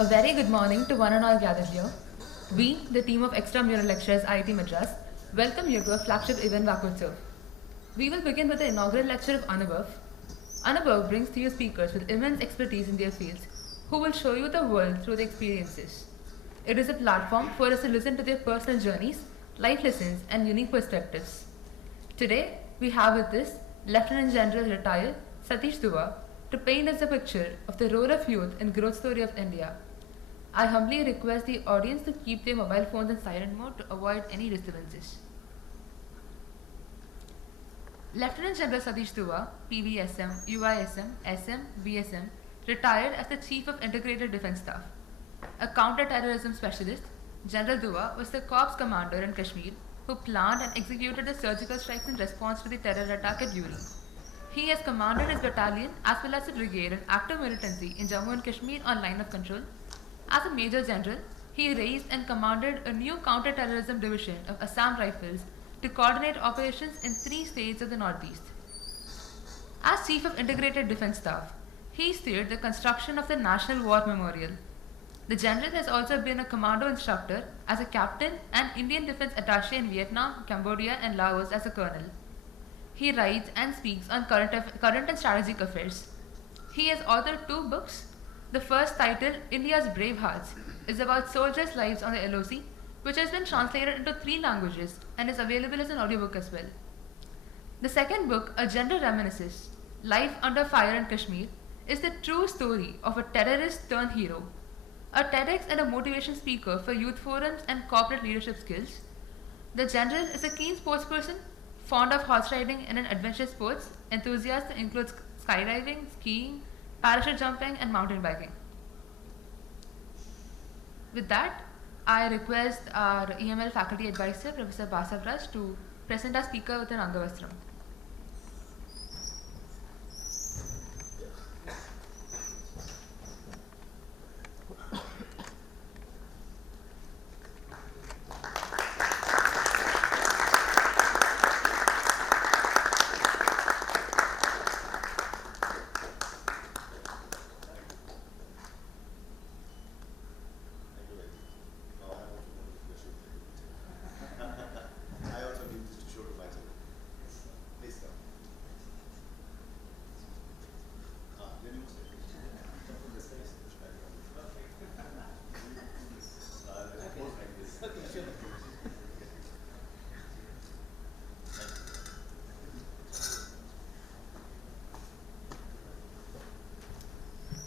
A very good morning to one and all gathered here. We, the team of Extra Mural Lectures IIT Madras, welcome you to a flagship event Vakostav. We will begin with the inaugural lecture of Anubhav. Anubhav brings to you speakers with immense expertise in their fields who will show you the world through their experiences. It is a platform for us to listen to their personal journeys, life lessons, and unique perspectives. Today, we have with us Lieutenant General retired Satish Dua to paint us a picture of the role of youth in growth story of India. I humbly request the audience to keep their mobile phones in silent mode to avoid any disturbances. Lieutenant General Satish Dua, PVSM, UISM, SM, BSM, retired as the Chief of Integrated Defence Staff. A counter-terrorism specialist, General Dua was the corps commander in Kashmir who planned and executed the surgical strikes in response to the terror attack at Uri. He has commanded his battalion as well as a brigade in active militancy in Jammu and Kashmir on line of control. As a Major General, he raised and commanded a new counter-terrorism division of Assam Rifles to coordinate operations in 3 states of the Northeast. As Chief of Integrated Defence Staff, he steered the construction of the National War Memorial. The General has also been a commando instructor as a captain and Indian Defence Attaché in Vietnam, Cambodia and Laos as a colonel. He writes and speaks on current and strategic affairs. He has authored 2 books. The first, titled India's Brave Hearts, is about soldiers' lives on the LOC, which has been translated into 3 languages and is available as an audiobook as well. The second book, A General Reminisces, Life Under Fire in Kashmir, is the true story of a terrorist turned hero, a TEDx and a motivation speaker for youth forums and corporate leadership skills. The General is a keen sportsperson, fond of horse riding and adventure sports, enthusiast that includes skydiving, skiing, parachute jumping and mountain biking. With that, I request our EML faculty advisor, Professor Basavraj, to present our speaker with an Angavastram.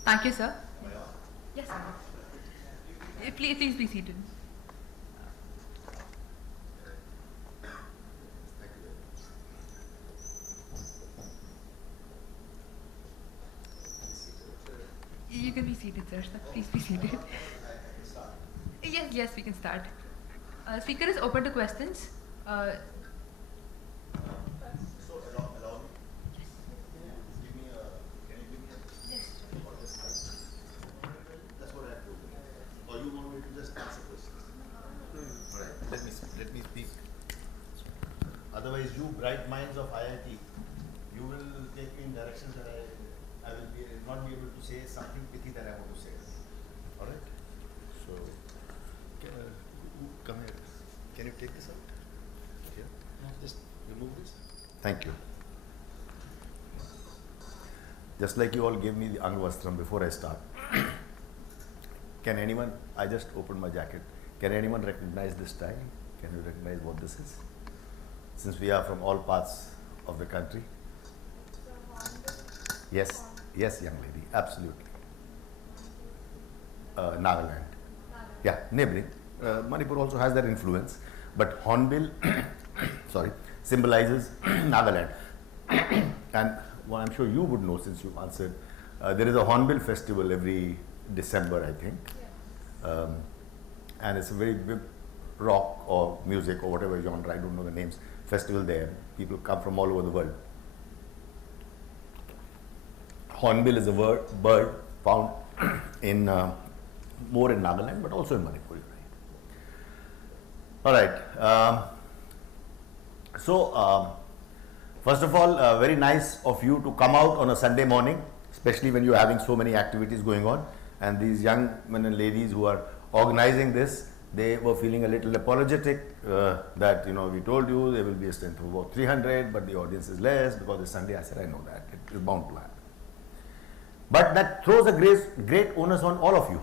Thank you, sir. Yes, sir. Please be seated. You can be seated, sir. Please be seated. Yes, we can start. Speaker is open to questions. Let me speak. Otherwise, you bright minds of IIT, you will take me in directions that I will not be able to say something pithy that I want to say. All right. So, come here. Can you take this out? Here. Just remove this. Thank you. Just like you all gave me the Angvastram before I start. Can anyone? I just opened my jacket. Can anyone recognize this style? Can you recognize what this is? Since we are from all parts of the country. Yes, young lady, absolutely. Nagaland. Yeah, neighboring. Manipur also has that influence, but hornbill, symbolizes Nagaland. And well, I'm sure you would know since you answered. There is a hornbill festival every December, I think. Yes. And it's a very big rock or music or whatever genre, I don't know the names, festival there. People come from all over the world. Hornbill is a bird found in more in Nagaland, but also in Manipur. All right. First of all, very nice of you to come out on a Sunday morning, especially when you're having so many activities going on. and these young men and ladies who are organizing this, they were feeling a little apologetic that, you know, we told you there will be a strength of about 300, but the audience is less because it's Sunday. I said, I know that. It is bound to happen. But that throws a great onus on all of you.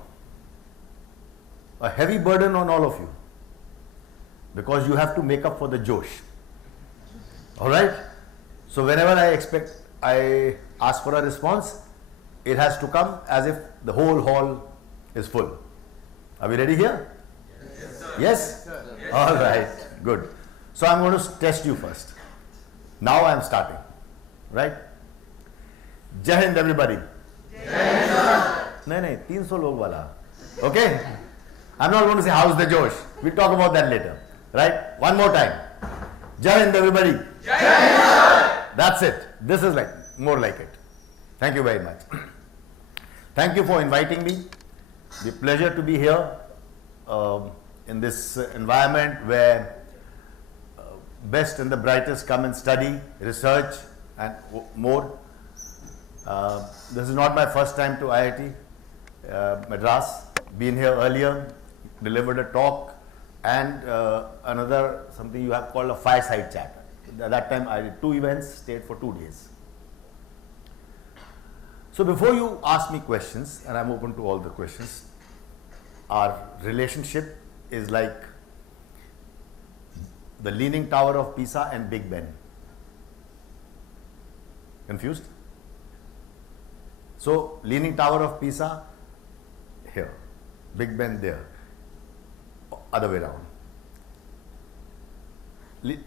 A heavy burden on all of you. Because you have to make up for the Josh. Alright? So whenever I ask for a response, it has to come as if the whole hall is full. Are we ready here? Yes, sir. Yes? Yes? Yes. Alright, good. So I'm going to test you first. Now I'm starting. Right? Jai Hind everybody. Jai Hind. No, 300 log wala. Okay? I'm not going to say how's the Josh. We'll talk about that later. Right? One more time. Jai Hind everybody. Jai Hind. That's it. This is like more like it. Thank you very much. Thank you for inviting me. The pleasure to be here in this environment where best and the brightest come and study, research and more. This is not my first time to IIT Madras. Been here earlier, delivered a talk and another something you have called a fireside chat. At that time I did 2 events, stayed for 2 days. So before you ask me questions, and I'm open to all the questions, our relationship is like the Leaning Tower of Pisa and Big Ben. Confused? So Leaning Tower of Pisa here, Big Ben there, other way around.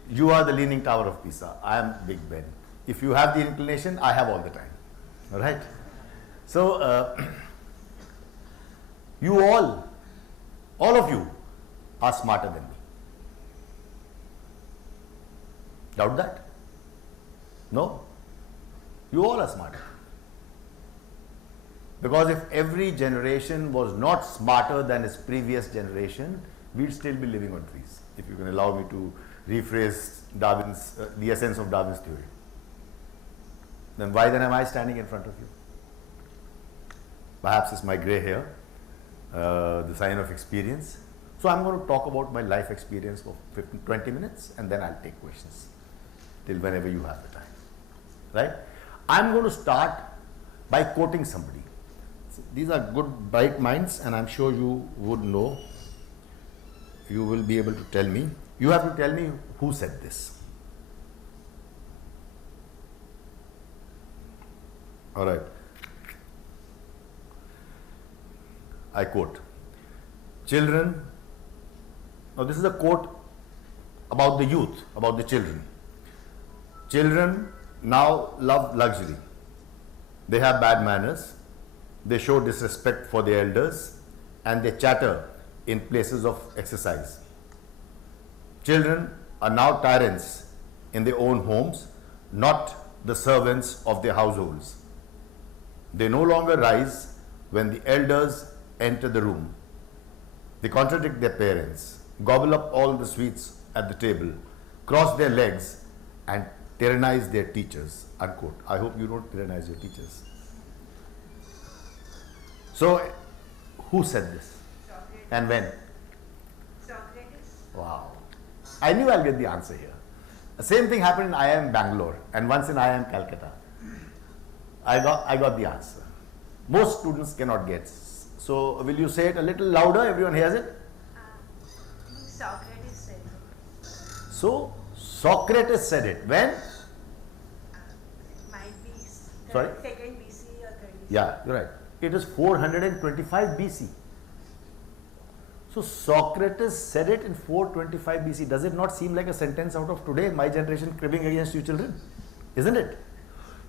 You are the Leaning Tower of Pisa, I am Big Ben. If you have the inclination, I have all the time. Alright? So, you all of you are smarter than me. Doubt that? No? You all are smarter. Because if every generation was not smarter than its previous generation, we'd still be living on trees. If you can allow me to rephrase Darwin's, the essence of Darwin's theory. Then why then am I standing in front of you? Perhaps it's my grey hair, the sign of experience. So I'm going to talk about my life experience for 20 minutes and then I'll take questions till whenever you have the time. Right? I'm going to start by quoting somebody. So these are good bright minds and I'm sure you would know. You will be able to tell me. You have to tell me who said this. All right. I quote, children, now this is a quote about the youth, about the children. Children now love luxury. They have bad manners, they show disrespect for their elders, and they chatter in places of exercise. Children are now tyrants in their own homes, not the servants of their households. They no longer rise when the elders enter the room. They contradict their parents, gobble up all the sweets at the table, cross their legs and tyrannize their teachers, unquote. I hope you don't tyrannize your teachers. So, who said this? Socrates. And when? Socrates. Wow. I knew I'll get the answer here. The same thing happened in IIM Bangalore and once in IIM Calcutta. I got the answer. Most students cannot get. So, will you say it a little louder? Everyone hears it? I think Socrates said it. So, Socrates said it. When? It might be Sorry? second BC or third BC. Yeah, you're right. It is 425 BC. So, Socrates said it in 425 BC. Does it not seem like a sentence out of today? My generation cribbing against you children. Isn't it?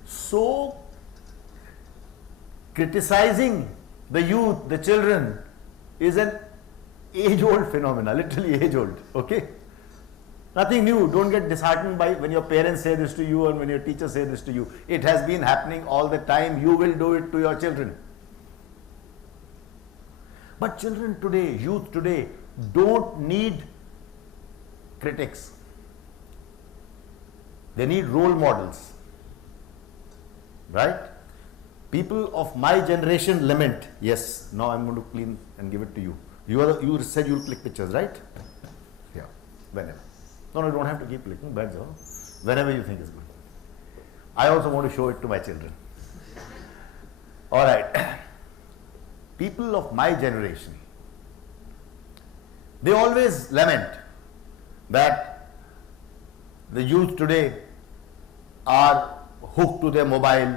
So, criticizing the youth, the children, is an age-old phenomena, literally age-old, okay? Nothing new. Don't get disheartened by when your parents say this to you or when your teachers say this to you. It has been happening all the time. You will do it to your children. But children today, youth today, don't need critics. They need role models, right? People of my generation lament. Yes, now I'm going to clean and give it to you. You said you'll click pictures, right? Yeah, whenever. No, you don't have to keep clicking, but whenever you think is good. I also want to show it to my children. All right. People of my generation, they always lament that the youth today are hooked to their mobile.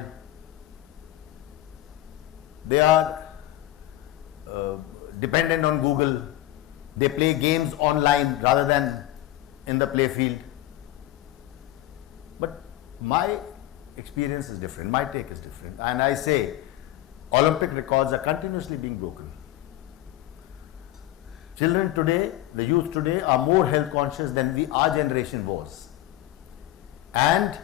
They are dependent on Google. They play games online rather than in the play field. But my experience is different. My take is different. And I say Olympic records are continuously being broken. Children today, the youth today are more health conscious than our generation was. And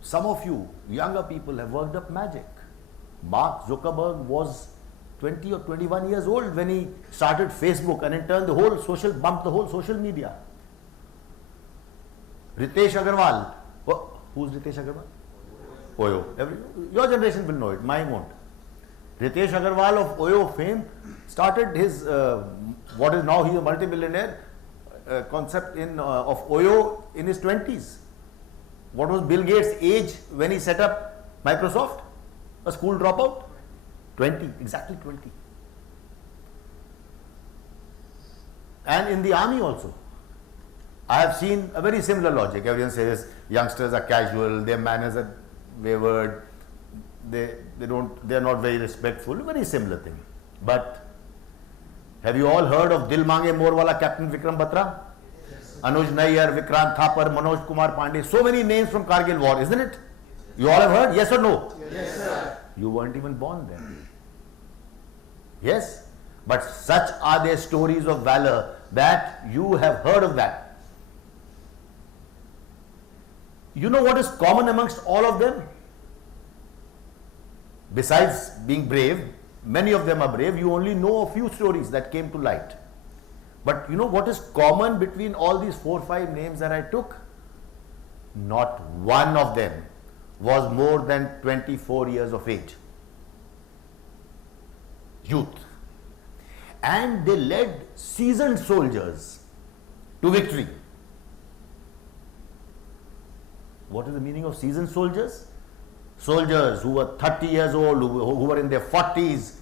some of you, younger people, have worked up magic. Mark Zuckerberg was 20 or 21 years old when he started Facebook, and in turn bumped the whole social media. Ritesh Agarwal, who's Ritesh Agarwal? Oyo. Your generation will know it, mine won't. Ritesh Agarwal of Oyo fame started his, what is now he's a multi-billionaire, concept of Oyo in his 20s. What was Bill Gates' age when he set up Microsoft? A school dropout? 20, exactly 20. And in the army also, I have seen a very similar logic. Everyone says youngsters are casual, their manners are wayward, they are not very respectful. Very similar thing. But have you all heard of Dil Mange More Wala Captain Vikram Batra? Yes, Anuj Nayyar, Vikrant Thapar, Manoj Kumar Pandey, so many names from Kargil war, isn't it? You all have heard? Yes or no? Yes, sir. You weren't even born then. Yes? But such are their stories of valor that you have heard of that. You know what is common amongst all of them? Besides being brave, many of them are brave, you only know a few stories that came to light. But you know what is common between all these 4 or 5 names that I took? Not one of them was more than 24 years of age. Youth. And they led seasoned soldiers to victory. What is the meaning of seasoned soldiers? Soldiers who were 30 years old, who were in their 40s,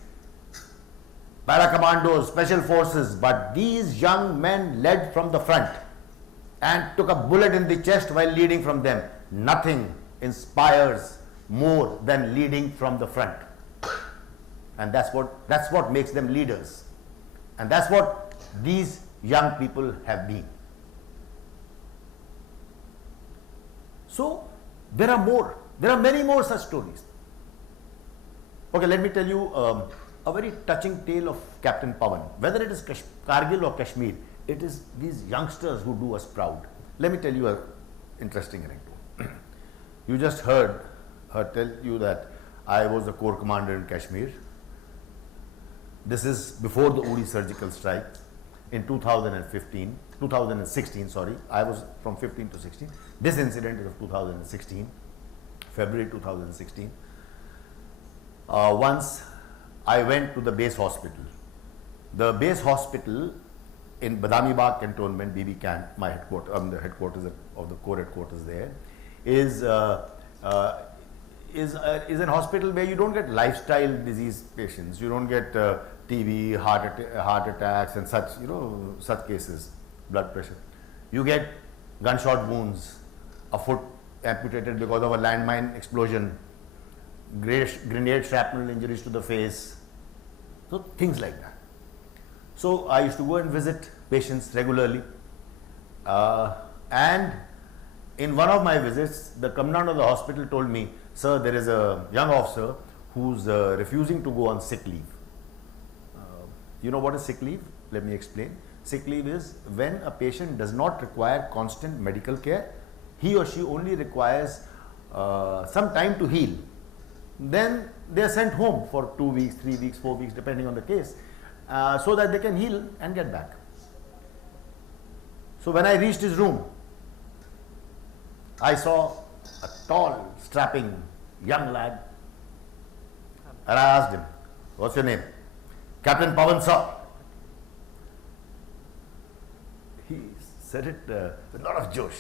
para-commandos, special forces, but these young men led from the front and took a bullet in the chest while leading from them. Nothing inspires more than leading from the front. And that's what makes them leaders. And that's what these young people have been. So there are many more such stories. Okay, let me tell you a very touching tale of Captain Pawan. Whether it is Kargil or Kashmir, it is these youngsters who do us proud. Let me tell you an interesting anecdote. You just heard her tell you that I was the corps commander in Kashmir. This is before the Uri surgical strike in 2016, sorry. I was from 15 to 16. This incident is of 2016, February 2016. Once I went to the base hospital. The base hospital in Badami Bagh cantonment, BB camp, my headquarters, the headquarters of the corps headquarters there, is an hospital where you don't get lifestyle disease patients. You don't get TB, heart attacks, and such cases, blood pressure. You get gunshot wounds, a foot amputated because of a landmine explosion, grenade shrapnel injuries to the face, so things like that. So I used to go and visit patients regularly, and in one of my visits, the commandant of the hospital told me, "Sir, there is a young officer who's refusing to go on sick leave." You know what is sick leave? Let me explain. Sick leave is when a patient does not require constant medical care, he or she only requires some time to heal. Then they are sent home for 2 weeks, 3 weeks, 4 weeks, depending on the case, so that they can heal and get back. So when I reached his room, I saw a tall, strapping young lad And I asked him, what's your name? Captain Pawan sir. He said it with a lot of josh.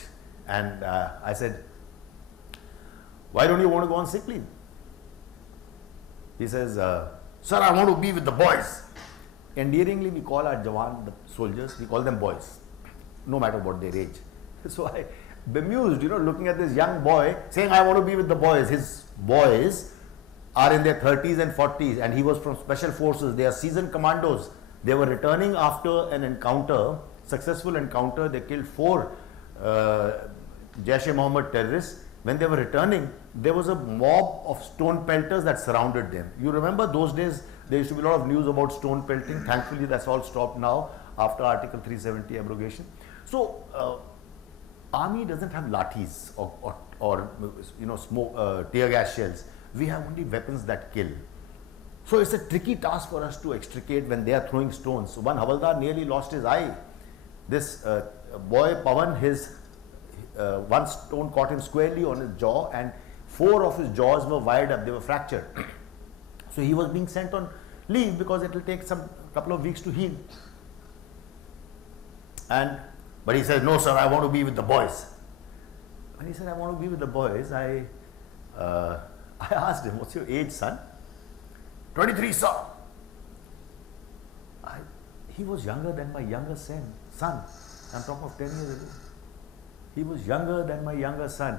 And I said, why don't you want to go on sick leave? He says, sir, I want to be with the boys. Endearingly, we call our Jawan, the soldiers, we call them boys, no matter what their age. So I bemused, looking at this young boy saying, I want to be with the boys. His boys are in their 30s and 40s, and he was from special forces. They are seasoned commandos. They were returning after an encounter, successful encounter. They killed 4 Jaish-e-Mohammed terrorists. When they were returning, there was a mob of stone pelters that surrounded them. You remember those days, there used to be a lot of news about stone pelting. Thankfully, that's all stopped now after Article 370 abrogation. So, army doesn't have lathis or smoke, tear gas shells. We have only weapons that kill. So it's a tricky task for us to extricate when they are throwing stones. So one Havaldar nearly lost his eye. This boy Pawan, one stone caught him squarely on his jaw, and 4 of his jaws were wired up, they were fractured. So he was being sent on leave because it will take some couple of weeks to heal. But he said, no sir, I want to be with the boys. When he said, I want to be with the boys, I asked him, what's your age, son? 23, sir. He was younger than my younger son. I'm talking of 10 years ago. He was younger than my younger son.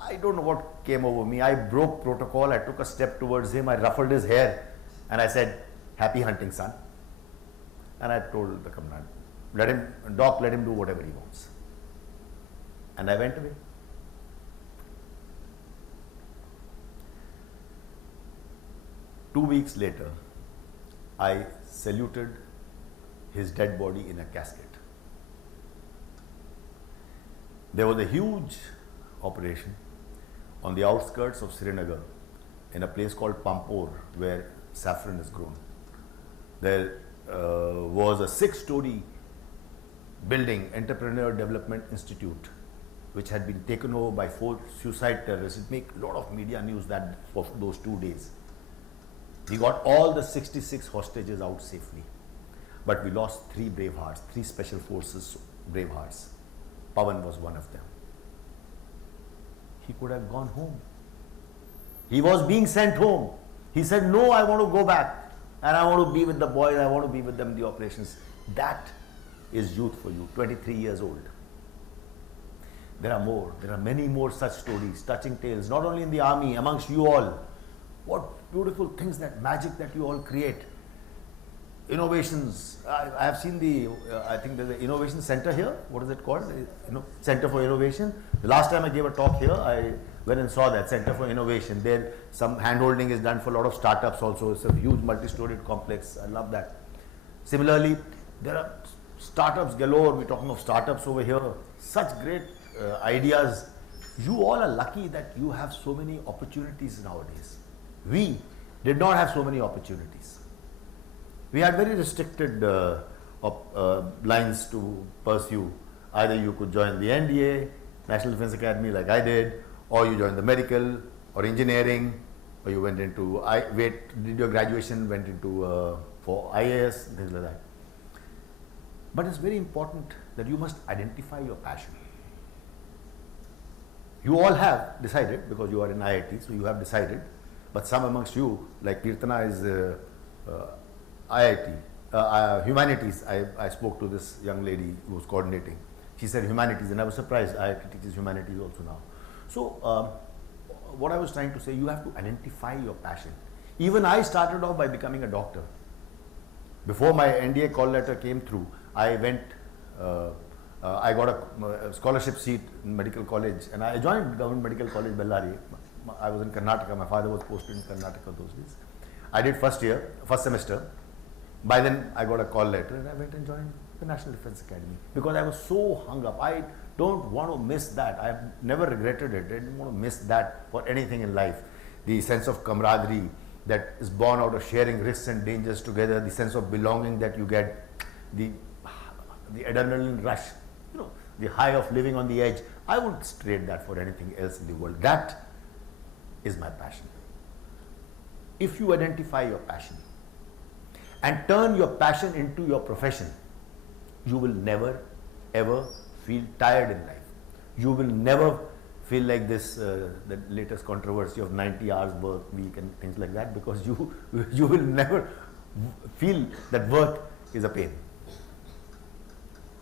I don't know what came over me. I broke protocol. I took a step towards him. I ruffled his hair and I said, happy hunting, son. And I told the commandant, let him do whatever he wants. And I went away. Two weeks later, I saluted his dead body in a casket. There was a huge operation on the outskirts of Srinagar in a place called Pampore, where saffron is grown. There was a 6-story building, Entrepreneur Development Institute, which had been taken over by 4 suicide terrorists. It made a lot of media news that for those 2 days. We got all the 66 hostages out safely, but we lost 3 brave hearts, 3 special forces brave hearts. Pawan was one of them. He could have gone home. He was being sent home. He said, no, I want to go back and I want to be with the boys, I want to be with them in the operations. That is youth for you, 23 years old. There are many more such stories, touching tales, not only in the army, amongst you all. What beautiful things, that magic that you all create. Innovations. I have seen I think there's an innovation center here. What is it called? Center for Innovation. The last time I gave a talk here, I went and saw that Center for Innovation. There, some hand-holding is done for a lot of startups also. It's a huge multi-storied complex. I love that. Similarly, there are startups galore. We're talking of startups over here. Such great ideas. You all are lucky that you have so many opportunities nowadays. We did not have so many opportunities. We had very restricted lines to pursue. Either you could join the NDA, National Defence Academy like I did, or you joined the medical or engineering, or you went into, did your graduation, went into for IAS, things like that. But it's very important that you must identify your passion. You all have decided, because you are in IIT, so you have decided, but some amongst you, like Kirtana is IIT, humanities. I spoke to this young lady who was coordinating. She said humanities, and I was surprised. IIT teaches humanities also now. So, what I was trying to say, you have to identify your passion. Even I started off by becoming a doctor. Before my NDA call letter came through, I went, I got a scholarship seat in medical college, and I joined Government Medical College, Bellary. I was in Karnataka. My father was posted in Karnataka those days. I did first semester. By then, I got a call letter and I went and joined the National Defence Academy because I was so hung up. I don't want to miss that. I have never regretted it. I didn't want to miss that for anything in life. The sense of camaraderie that is born out of sharing risks and dangers together, the sense of belonging that you get, the adrenaline rush, the high of living on the edge. I wouldn't trade that for anything else in the world. That is my passion. if you identify your passion and turn your passion into your profession, you will never ever feel tired in life. You will never feel like this, the latest controversy of 90 hours work week and things like that, because you will never feel that work is a pain.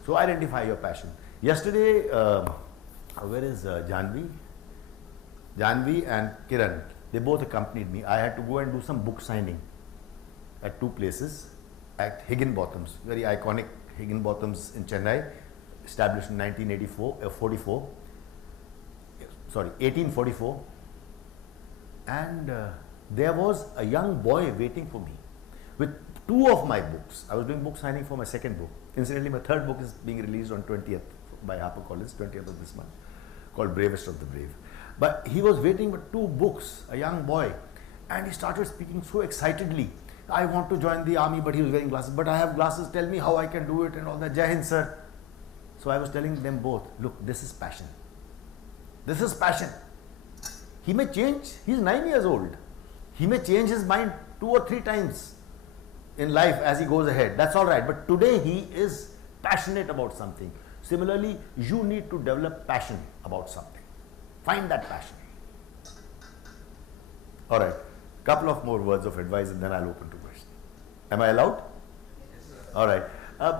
So identify your passion. Yesterday, where is Janvi? Janvi and Kiran, they both accompanied me. I had to go and do some book signing at two places, at Higginbotham's, very iconic Higginbotham's in Chennai, established in 1844. And there was a young boy waiting for me with two of my books. I was doing book signing for my second book. Incidentally, my third book is being released on 20th by HarperCollins, 20th of this month, called Bravest of the Brave. But he was waiting with two books, a young boy, and he started speaking so excitedly. I want to join the army, but he was wearing glasses. But I have glasses, tell me how I can do it and all that. Jai Hind, sir. So I was telling them both, look, this is passion. This is passion. He may change, he's 9 years old. He may change his mind 2 or 3 times in life as he goes ahead. That's all right. But today he is passionate about something. Similarly, you need to develop passion about something. Find that passion. All right. Couple of more words of advice and then I'll open to questions. Am I allowed? Yes, sir. All right.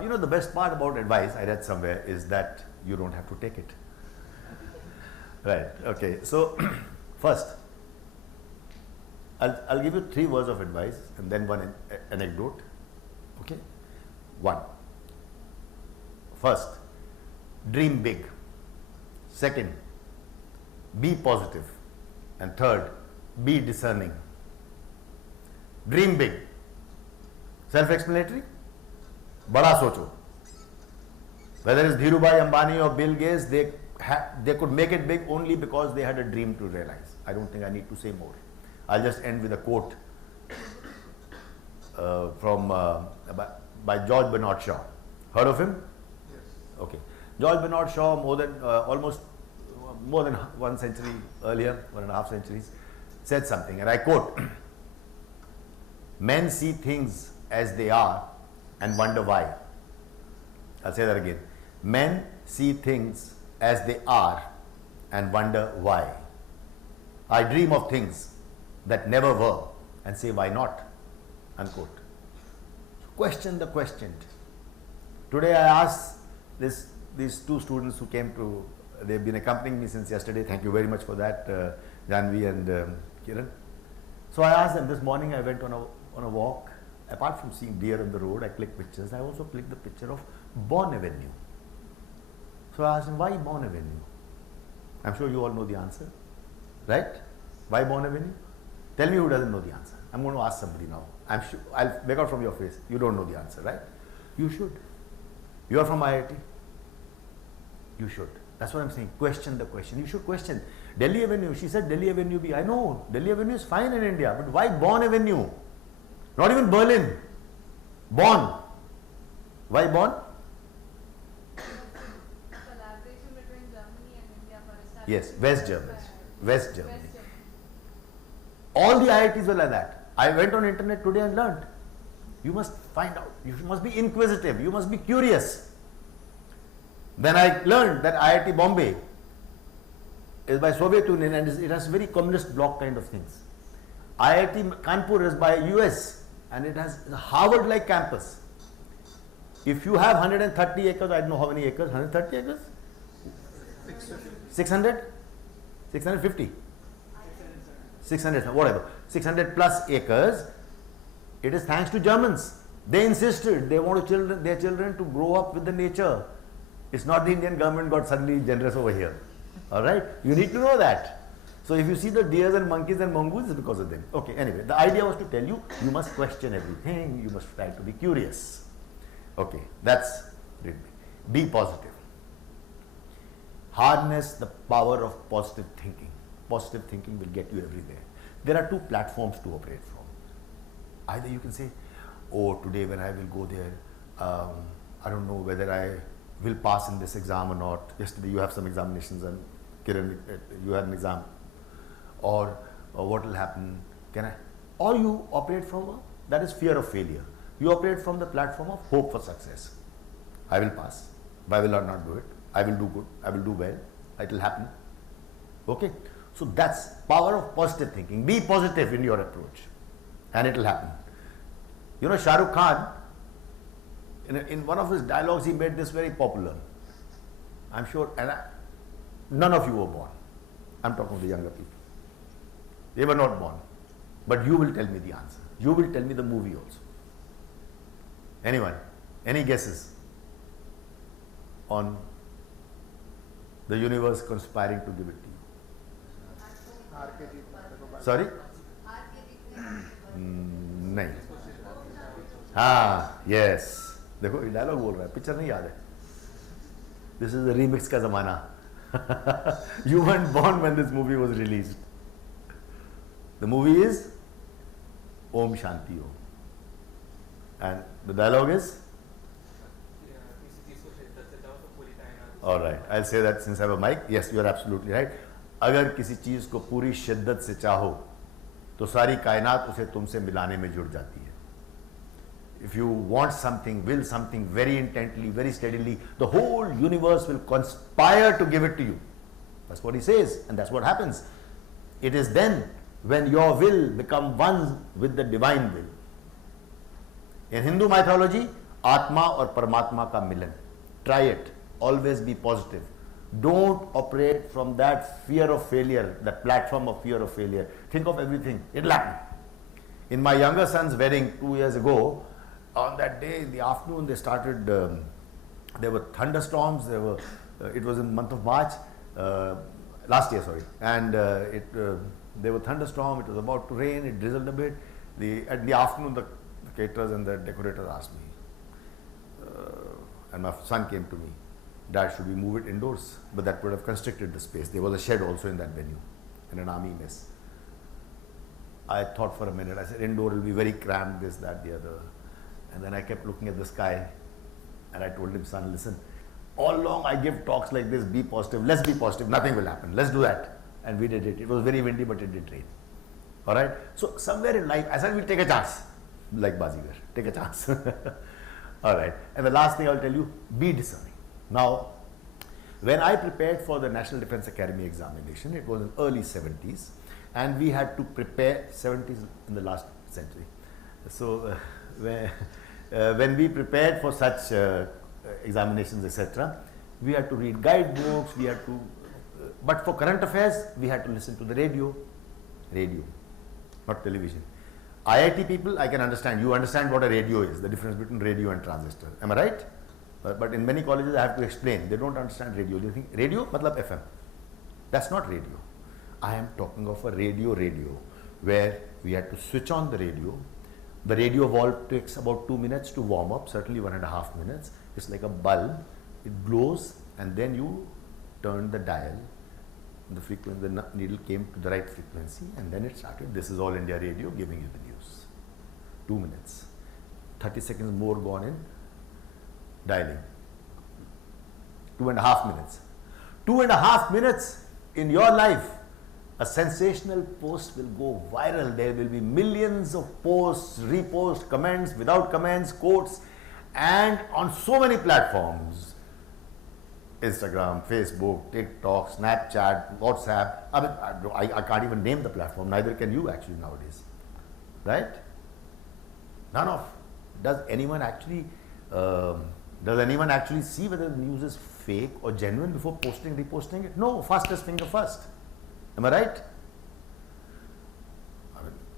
You know, the best part about advice, I read somewhere, is that you don't have to take it. Right. Okay. So, first, I'll give you 3 words of advice and then one anecdote. Okay. 1. First, dream big. Second, be positive. And third, be discerning. Dream big. Self-explanatory? Bada socho. Whether it's Dhirubhai Ambani or Bill Gates, they could make it big only because they had a dream to realize. I don't think I need to say more. I'll just end with a quote by George Bernard Shaw. Heard of him? Yes. Okay. George Bernard Shaw, almost more than 1 century earlier, 1.5 centuries, said something, and I quote, "Men see things as they are and wonder why." I'll say that again. Men see things as they are and wonder why. I dream of things that never were and say, why not? Unquote. So question the questioned. Today I asked these 2 students who came to, they've been accompanying me since yesterday. Thank you very much for that, Janvi and Kiran. So I asked them, this morning I went on a walk. Apart from seeing deer on the road, I clicked pictures. I also clicked the picture of Bourne Avenue. So I asked them, why Bourne Avenue? I'm sure you all know the answer, right? Why Bourne Avenue? Tell me who doesn't know the answer. I'm going to ask somebody now. I'm sure, I'll make out from your face. You don't know the answer, right? You should. You are from IIT. You should. That's what I'm saying. Question the question. You should question. Delhi Avenue. She said Delhi Avenue B. I know. Delhi Avenue is fine in India. But why Bourne Avenue? Not even Berlin. Bonn. Why Bonn? Collaboration between Germany and India for establishing. Yes, West Germany. West Germany. West Germany. All the IITs were like that. I went on internet today and learned. You must find out. You must be inquisitive. You must be curious. Then I learned that IIT Bombay is by Soviet Union and it has very communist bloc kind of things. IIT Kanpur is by US and it has a Harvard-like campus. If you have 130 acres, I don't know how many acres, 130 acres? 600? 650? 600, whatever. 600 plus acres. It is thanks to Germans. They insisted, they want their children to grow up with the nature. It's not the Indian government got suddenly generous over here. Alright? You need to know that. So if you see the deers and monkeys and mongoose, it's because of them. Okay, anyway, the idea was to tell you, you must question everything, you must try to be curious. Okay, that's it. Be positive. Harness the power of positive thinking. Positive thinking will get you everywhere. There are 2 platforms to operate from. Either you can say, oh, today when I will go there, I don't know whether I will pass in this exam or not. Yesterday you have some examinations and Kiran, you had an exam. Or what will happen? or you operate from that is fear of failure. You operate from the platform of hope for success. I will pass. Why will I not do it? I will do good. I will do well. It will happen. Okay? So that's power of positive thinking. Be positive in your approach and it will happen. You know, Shah Rukh Khan, in one of his dialogues, he made this very popular. I'm sure, and none of you were born. I'm talking to the younger people. They were not born. But you will tell me the answer. You will tell me the movie also. Anyone? Any guesses on the universe conspiring to give it to you? Sorry? नहीं. हाँ, yes. देखो ये dialogue बोल रहा है, picture नहीं याद है. This is the remix का ज़माना. You weren't born when this movie was released. The movie is Om Shanti Om. And the dialogue is? Alright, I'll say that since I have a mic. Yes, you are absolutely right. अगर किसी चीज़ को पूरी शिद्दत से चाहो तो सारी कायनात उसे तुमसे मिलाने में जुड़ जाती है. If you want something, will something very intently, very steadily, the whole universe will conspire to give it to you. That's what he says, and that's what happens. It is then when your will become one with the divine will. In Hindu mythology, Atma or Paramatma ka milan. Try it. Always be positive. Don't operate from that fear of failure, that platform of fear of failure. Think of everything. It'll happen. In my younger son's wedding 2 years ago, on that day in the afternoon, they started, there were thunderstorms, it was in the month of March, last year, sorry, and there were thunderstorms, it was about to rain, it drizzled a bit. At the afternoon, the caterers and the decorators asked me, and my son came to me, Dad, should we move it indoors? But that would have constricted the space. There was a shed also in that venue, and an army mess. I thought for a minute, I said, indoor will be very cramped, this, that, the other. And then I kept looking at the sky, and I told him, son, listen, all along I give talks like this, be positive, let's be positive, nothing will happen, let's do that. And we did it. It was very windy, but it did rain. Alright? So somewhere in life, I said, we'll take a chance. Like Bazigar, take a chance. Alright. And the last thing I'll tell you, be discerning. Now, when I prepared for the National Defence Academy examination, it was in early 70s, and we had to prepare, 70s in the last century. So, when we prepared for such examinations, etc., we had to read guidebooks, we had to, but for current affairs, we had to listen to the radio, not television. IIT people, I can understand, you understand what a radio is, the difference between radio and transistor, am I right? But in many colleges I have to explain, they don't understand radio, they think radio matlab FM. That's not radio. I am talking of a radio where we had to switch on the radio. The radio valve takes about 2 minutes to warm up, certainly 1.5 minutes. It's like a bulb, it glows, and then you turn the dial, the frequency, the needle came to the right frequency, and then it started. This is All India Radio giving you the news. 2 minutes. 30 seconds more gone in dialing. 2.5 minutes. 2.5 minutes in your life, a sensational post will go viral. There will be millions of posts, reposts, comments, without comments, quotes, and on so many platforms. Instagram, Facebook, TikTok, Snapchat, WhatsApp. I can't even name the platform, neither can you actually nowadays. Right? None of. Does anyone actually see whether the news is fake or genuine before posting, reposting it? No, fastest finger first. Am I right?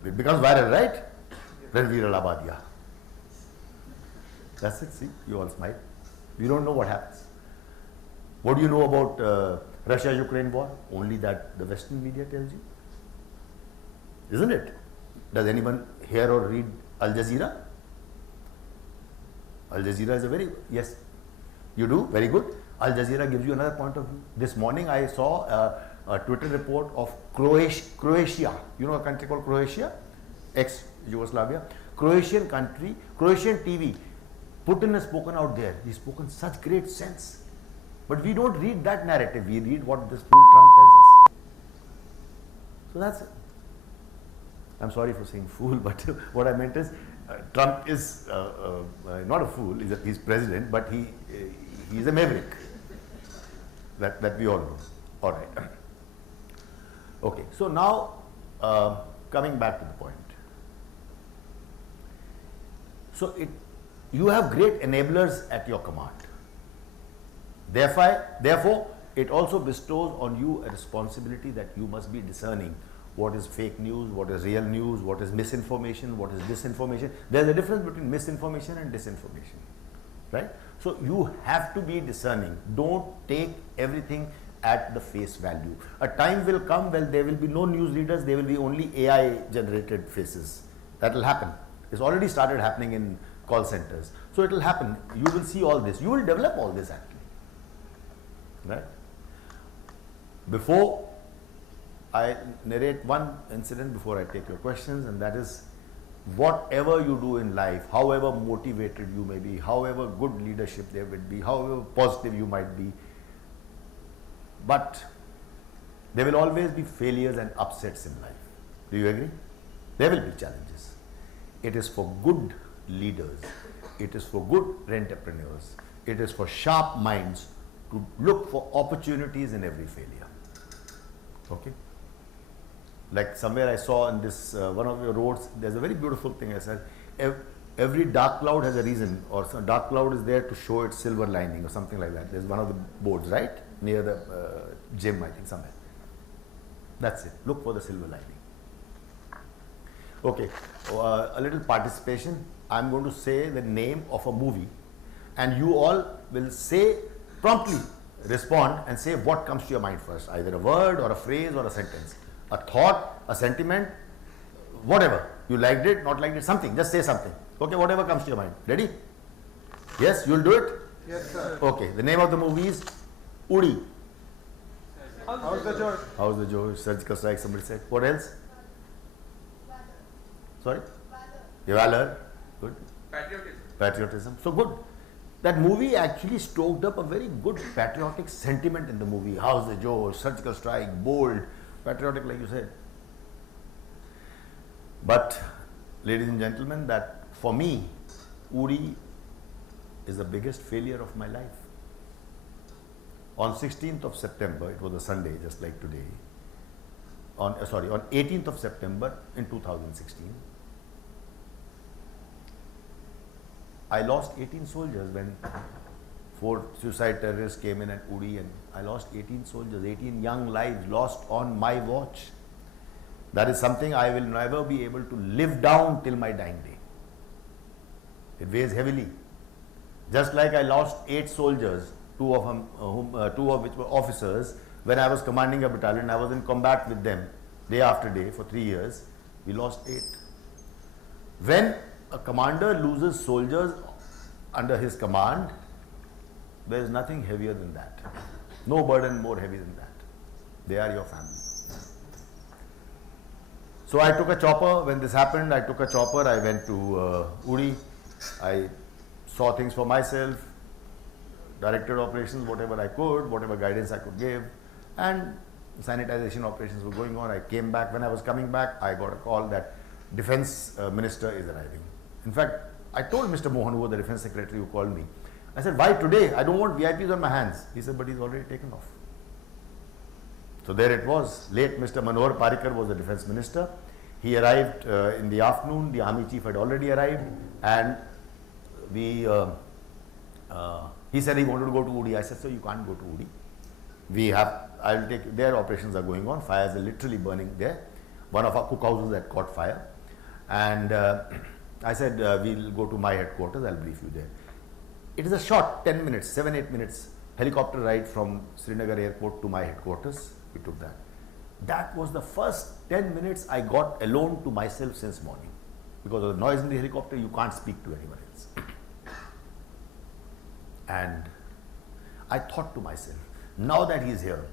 It becomes viral, right? Ranveer Alabadia. That's it, see, you all smile. You don't know what happens. What do you know about Russia-Ukraine war? Only that the Western media tells you. Isn't it? Does anyone hear or read Al Jazeera? Al Jazeera is a very, yes, you do, very good. Al Jazeera gives you another point of view. This morning I saw a Twitter report of Croatia. You know a country called Croatia? Ex-Yugoslavia. Croatian country, Croatian TV. Putin has spoken out there. He's spoken such great sense. But we don't read that narrative. We read what this fool Trump tells us. So that's it. I'm sorry for saying fool, but what I meant is Trump is not a fool, he's president, but he's a maverick. That we all know. All right. Okay, so now coming back to the point. So you have great enablers at your command. Therefore, it also bestows on you a responsibility that you must be discerning what is fake news, what is real news, what is misinformation, what is disinformation. There's a difference between misinformation and disinformation, right? So you have to be discerning. Don't take everything at the face value. A time will come when there will be no news readers, there will be only AI generated faces. That will happen. It's already started happening in call centers. So it will happen. You will see all this. You will develop all this actually, right? Before I narrate one incident before I take your questions, and that is, whatever you do in life, however motivated you may be, however good leadership there would be, however positive you might be, but there will always be failures and upsets in life. Do you agree? There will be challenges. It is for good leaders, it is for good entrepreneurs, it is for sharp minds to look for opportunities in every failure. Okay? Like somewhere I saw in this one of your roads, there's a very beautiful thing. I said, every dark cloud has a reason, or some dark cloud is there to show its silver lining, or something like that. There's one of the boards, right, near the gym, I think, somewhere. That's it. Look for the silver lining. Okay, a little participation. I'm going to say the name of a movie, and you all will say, promptly respond and say what comes to your mind first, either a word or a phrase or a sentence. A thought, a sentiment, whatever. You liked it, not liked it, something. Just say something. Okay, whatever comes to your mind. Ready? Yes, you'll do it? Yes, sir. Okay, the name of the movie is Udi. How's the George? How's the George? Surgical strike, somebody said. What else? Sorry? Valor. Good. Patriotism. So good. That movie actually stoked up a very good patriotic sentiment in the movie. How's the George? Surgical strike, bold, patriotic, like you said. But, ladies and gentlemen, that for me, Uri is the biggest failure of my life. On 16th of September, it was a Sunday, just like today. On 18th of September in 2016, I lost 18 soldiers when 4 suicide terrorists came in at Uri, and I lost 18 soldiers, 18 young lives lost on my watch. That is something I will never be able to live down till my dying day. It weighs heavily. Just like I lost 8 soldiers, two of which were officers, when I was commanding a battalion. I was in combat with them day after day for 3 years. We lost 8. When a commander loses soldiers under his command, there is nothing heavier than that. No burden more heavy than that. They are your family. So I took a chopper. When this happened, I took a chopper. I went to Uri. I saw things for myself, directed operations, whatever I could, whatever guidance I could give, and sanitization operations were going on. I came back. When I was coming back, I got a call that defense minister is arriving. In fact, I told Mr. Mohan, who was the defense secretary, who called me, I said, why today? I don't want VIPs on my hands. He said, but he's already taken off. So there it was. Late Mr. Manohar Parrikar was the defense minister. He arrived in the afternoon. The army chief had already arrived, and he said he wanted to go to Uri. I said, so you can't go to Uri. I'll take, their operations are going on. Fires are literally burning there. One of our cookhouses had caught fire. And I said, we'll go to my headquarters. I'll brief you there. It is a short 10 minutes, 7-8 minutes helicopter ride from Srinagar airport to my headquarters. We took that. That was the first 10 minutes I got alone to myself since morning. Because of the noise in the helicopter, you can't speak to anyone else. And I thought to myself, now that he's here,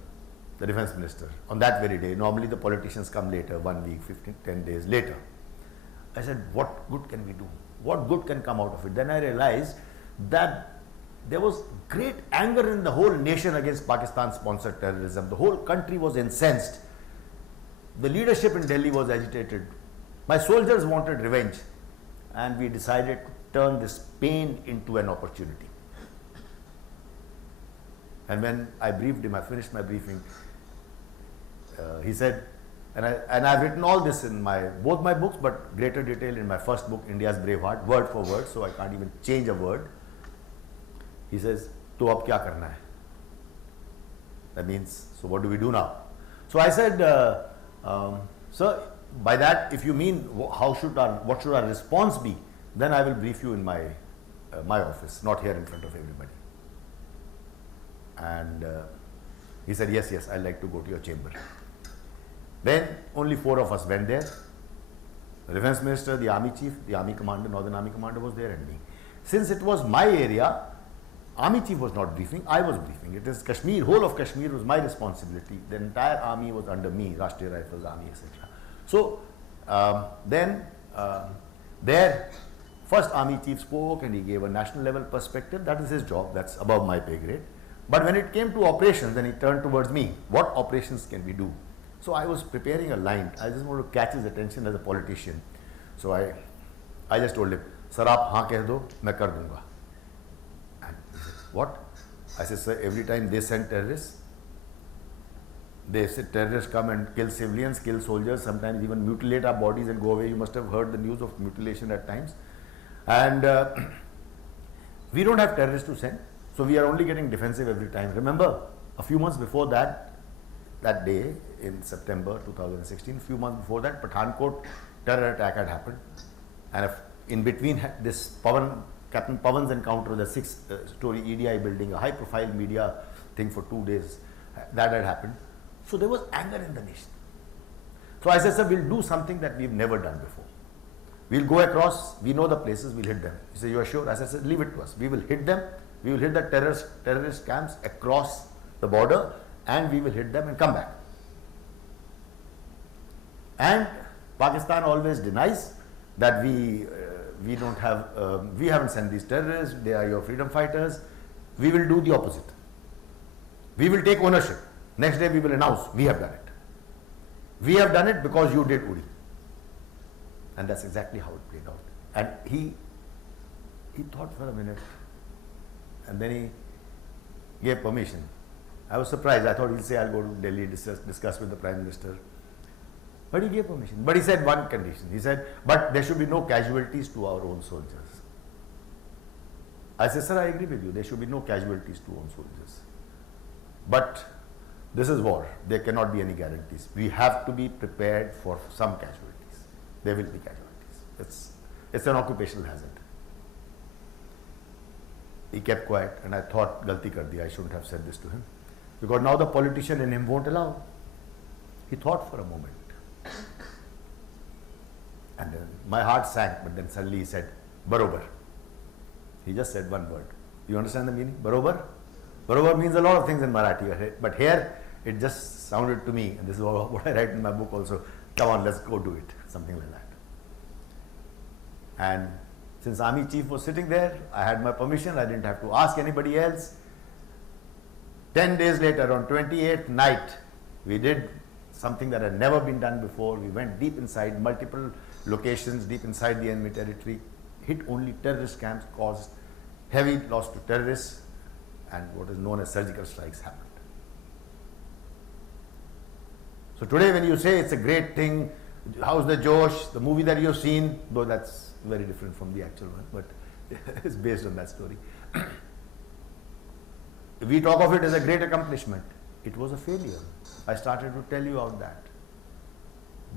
the defense minister, on that very day, normally the politicians come later, 1 week, 15, 10 days later. I said, what good can we do? What good can come out of it? Then I realized that there was great anger in the whole nation against Pakistan-sponsored terrorism. The whole country was incensed. The leadership in Delhi was agitated. My soldiers wanted revenge, and we decided to turn this pain into an opportunity. And when I briefed him, I finished my briefing, he said, and I've written all this in both my books, but greater detail in my first book, India's Brave Heart, word for word, so I can't even change a word. He says, "To ab kya karna hai?" That means, so what do we do now? So I said, sir, by that, if you mean what should our response be, then I will brief you in my office, not here in front of everybody. And he said, yes, I'd like to go to your chamber. Then only 4 of us went there. The defense minister, the army chief, the army commander, northern army commander was there, and me. Since it was my area, army chief was not briefing, I was briefing. It is Kashmir, whole of Kashmir was my responsibility. The entire army was under me, Rashtriya Rifles Army, etc. So there, first army chief spoke and he gave a national level perspective. That is his job, that's above my pay grade. But when it came to operations, then he turned towards me. What operations can we do? So I was preparing a line. I just wanted to catch his attention as a politician. So I just told him, "Sir, aap haan keh do, main kar dunga." And he said, "What?" I said, "Sir, every time they send terrorists, they said terrorists come and kill civilians, kill soldiers, sometimes even mutilate our bodies and go away. You must have heard the news of mutilation at times. And we don't have terrorists to send. So we are only getting defensive every time." Remember, a few months before that day in September 2016, a few months before that, Pathankot terror attack had happened. And in between this Captain Pawan's encounter with the 6-story EDI building, a high-profile media thing for 2 days, that had happened. So there was anger in the nation. So I said, "Sir, we'll do something that we've never done before. We'll go across, we know the places, we'll hit them." He said, "You are sure?" I said, "Sir, leave it to us. We will hit them. We will hit the terrorist camps across the border, and we will hit them and come back." And Pakistan always denies that we haven't sent these terrorists, they are your freedom fighters. We will do the opposite. We will take ownership. Next day we will announce, we have done it. We have done it because you did Uri. And that's exactly how it played out. And he thought for a minute, and then he gave permission. I was surprised. I thought he'll say, "I'll go to Delhi, discuss with the Prime Minister." But he gave permission. But he said one condition. He said, "But there should be no casualties to our own soldiers." I said, "Sir, I agree with you. There should be no casualties to own soldiers. But this is war. There cannot be any guarantees. We have to be prepared for some casualties. There will be casualties. It's an occupational hazard." He kept quiet, and I thought, "Galti kar diya. I shouldn't have said this to him." Because now the politician in him won't allow. He thought for a moment. And then my heart sank, but then suddenly he said, "Barobar." He just said one word. You understand the meaning? Barobar? Barobar means a lot of things in Marathi, but here it just sounded to me, and this is what I write in my book also, "Come on, let's go do it." Something like that. And since Army Chief was sitting there, I had my permission, I didn't have to ask anybody else. 10 days later, on 28th night, we did something that had never been done before. We went deep inside multiple locations, deep inside the enemy territory, hit only terrorist camps, caused heavy loss to terrorists, and what is known as surgical strikes happened. So today when you say it's a great thing, how's the Josh, the movie that you've seen, though that's very different from the actual one, but it's based on that story. We talk of it as a great accomplishment. It was a failure. I started to tell you about that.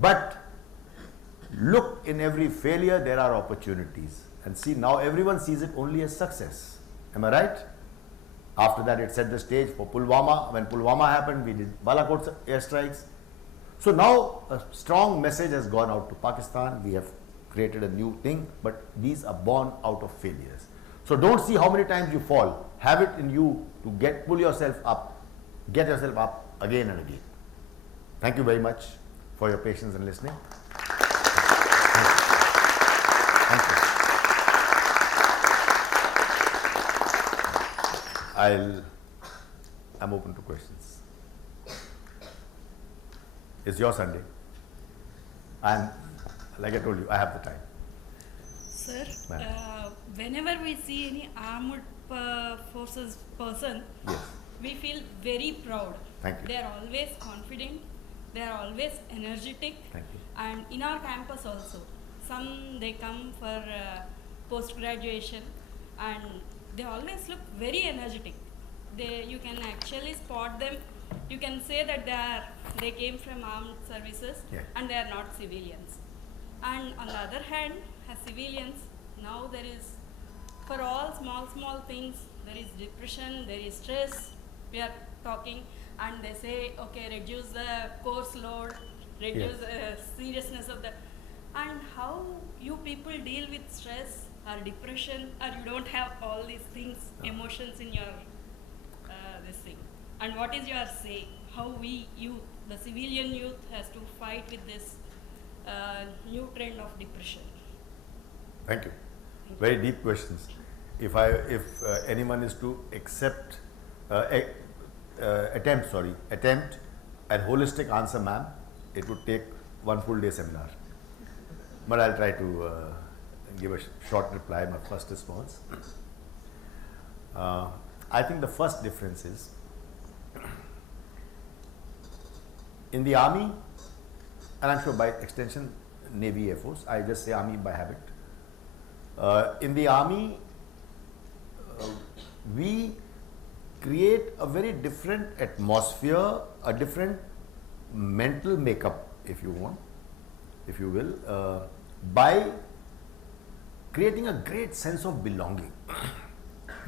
But look, in every failure there are opportunities. And see, now everyone sees it only as success. Am I right? After that it set the stage for Pulwama. When Pulwama happened, we did Balakot airstrikes. So now a strong message has gone out to Pakistan. We have created a new thing, but these are born out of failures. So don't see how many times you fall. Have it in you to pull yourself up, get yourself up again and again. Thank you very much for your patience and listening. Thank you. I'm open to questions. It's your Sunday. I'm like I told you, I have the time. Sir, Ma'am. whenever we see any armed forces person, Yes. we feel very proud. Thank you. They are always confident, they are always energetic, Thank you. and in our campus also, some they come for post-graduation and they always look very energetic. You can actually spot them. You can say that they came from armed services, Yeah. and they are not civilians. And on the other hand, as civilians, now there is, for all small things, there is depression, there is stress. We are talking, and they say, okay, reduce the course load, reduce seriousness of the, and how you people deal with stress or depression, or you don't have all these things, emotions in your this thing. And what is your say? How we youth, the civilian youth, has to fight with this new trend of depression? Thank you. Very deep questions. If anyone is to attempt a holistic answer, ma'am, it would take one full day seminar. But I'll try to give a short reply, my first response. I think the first difference is, in the army, and I'm sure by extension Navy, Air Force, I just say army by habit. In the army, we create a very different atmosphere, a different mental makeup, if you will, by creating a great sense of belonging.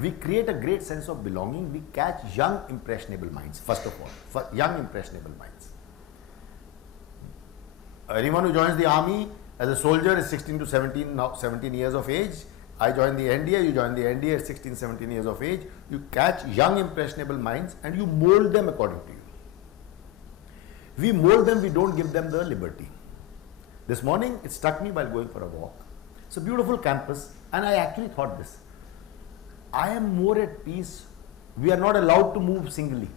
We create a great sense of belonging. We catch young impressionable minds, first of all, young impressionable minds. Anyone who joins the army as a soldier is 16 to 17, now 17 years of age. I joined the NDA, you join the NDA at 16, 17 years of age. You catch young impressionable minds and you mold them according to you. We mold them, we don't give them the liberty. This morning, it struck me while going for a walk. It's a beautiful campus, and I actually thought this. I am more at peace. We are not allowed to move singly.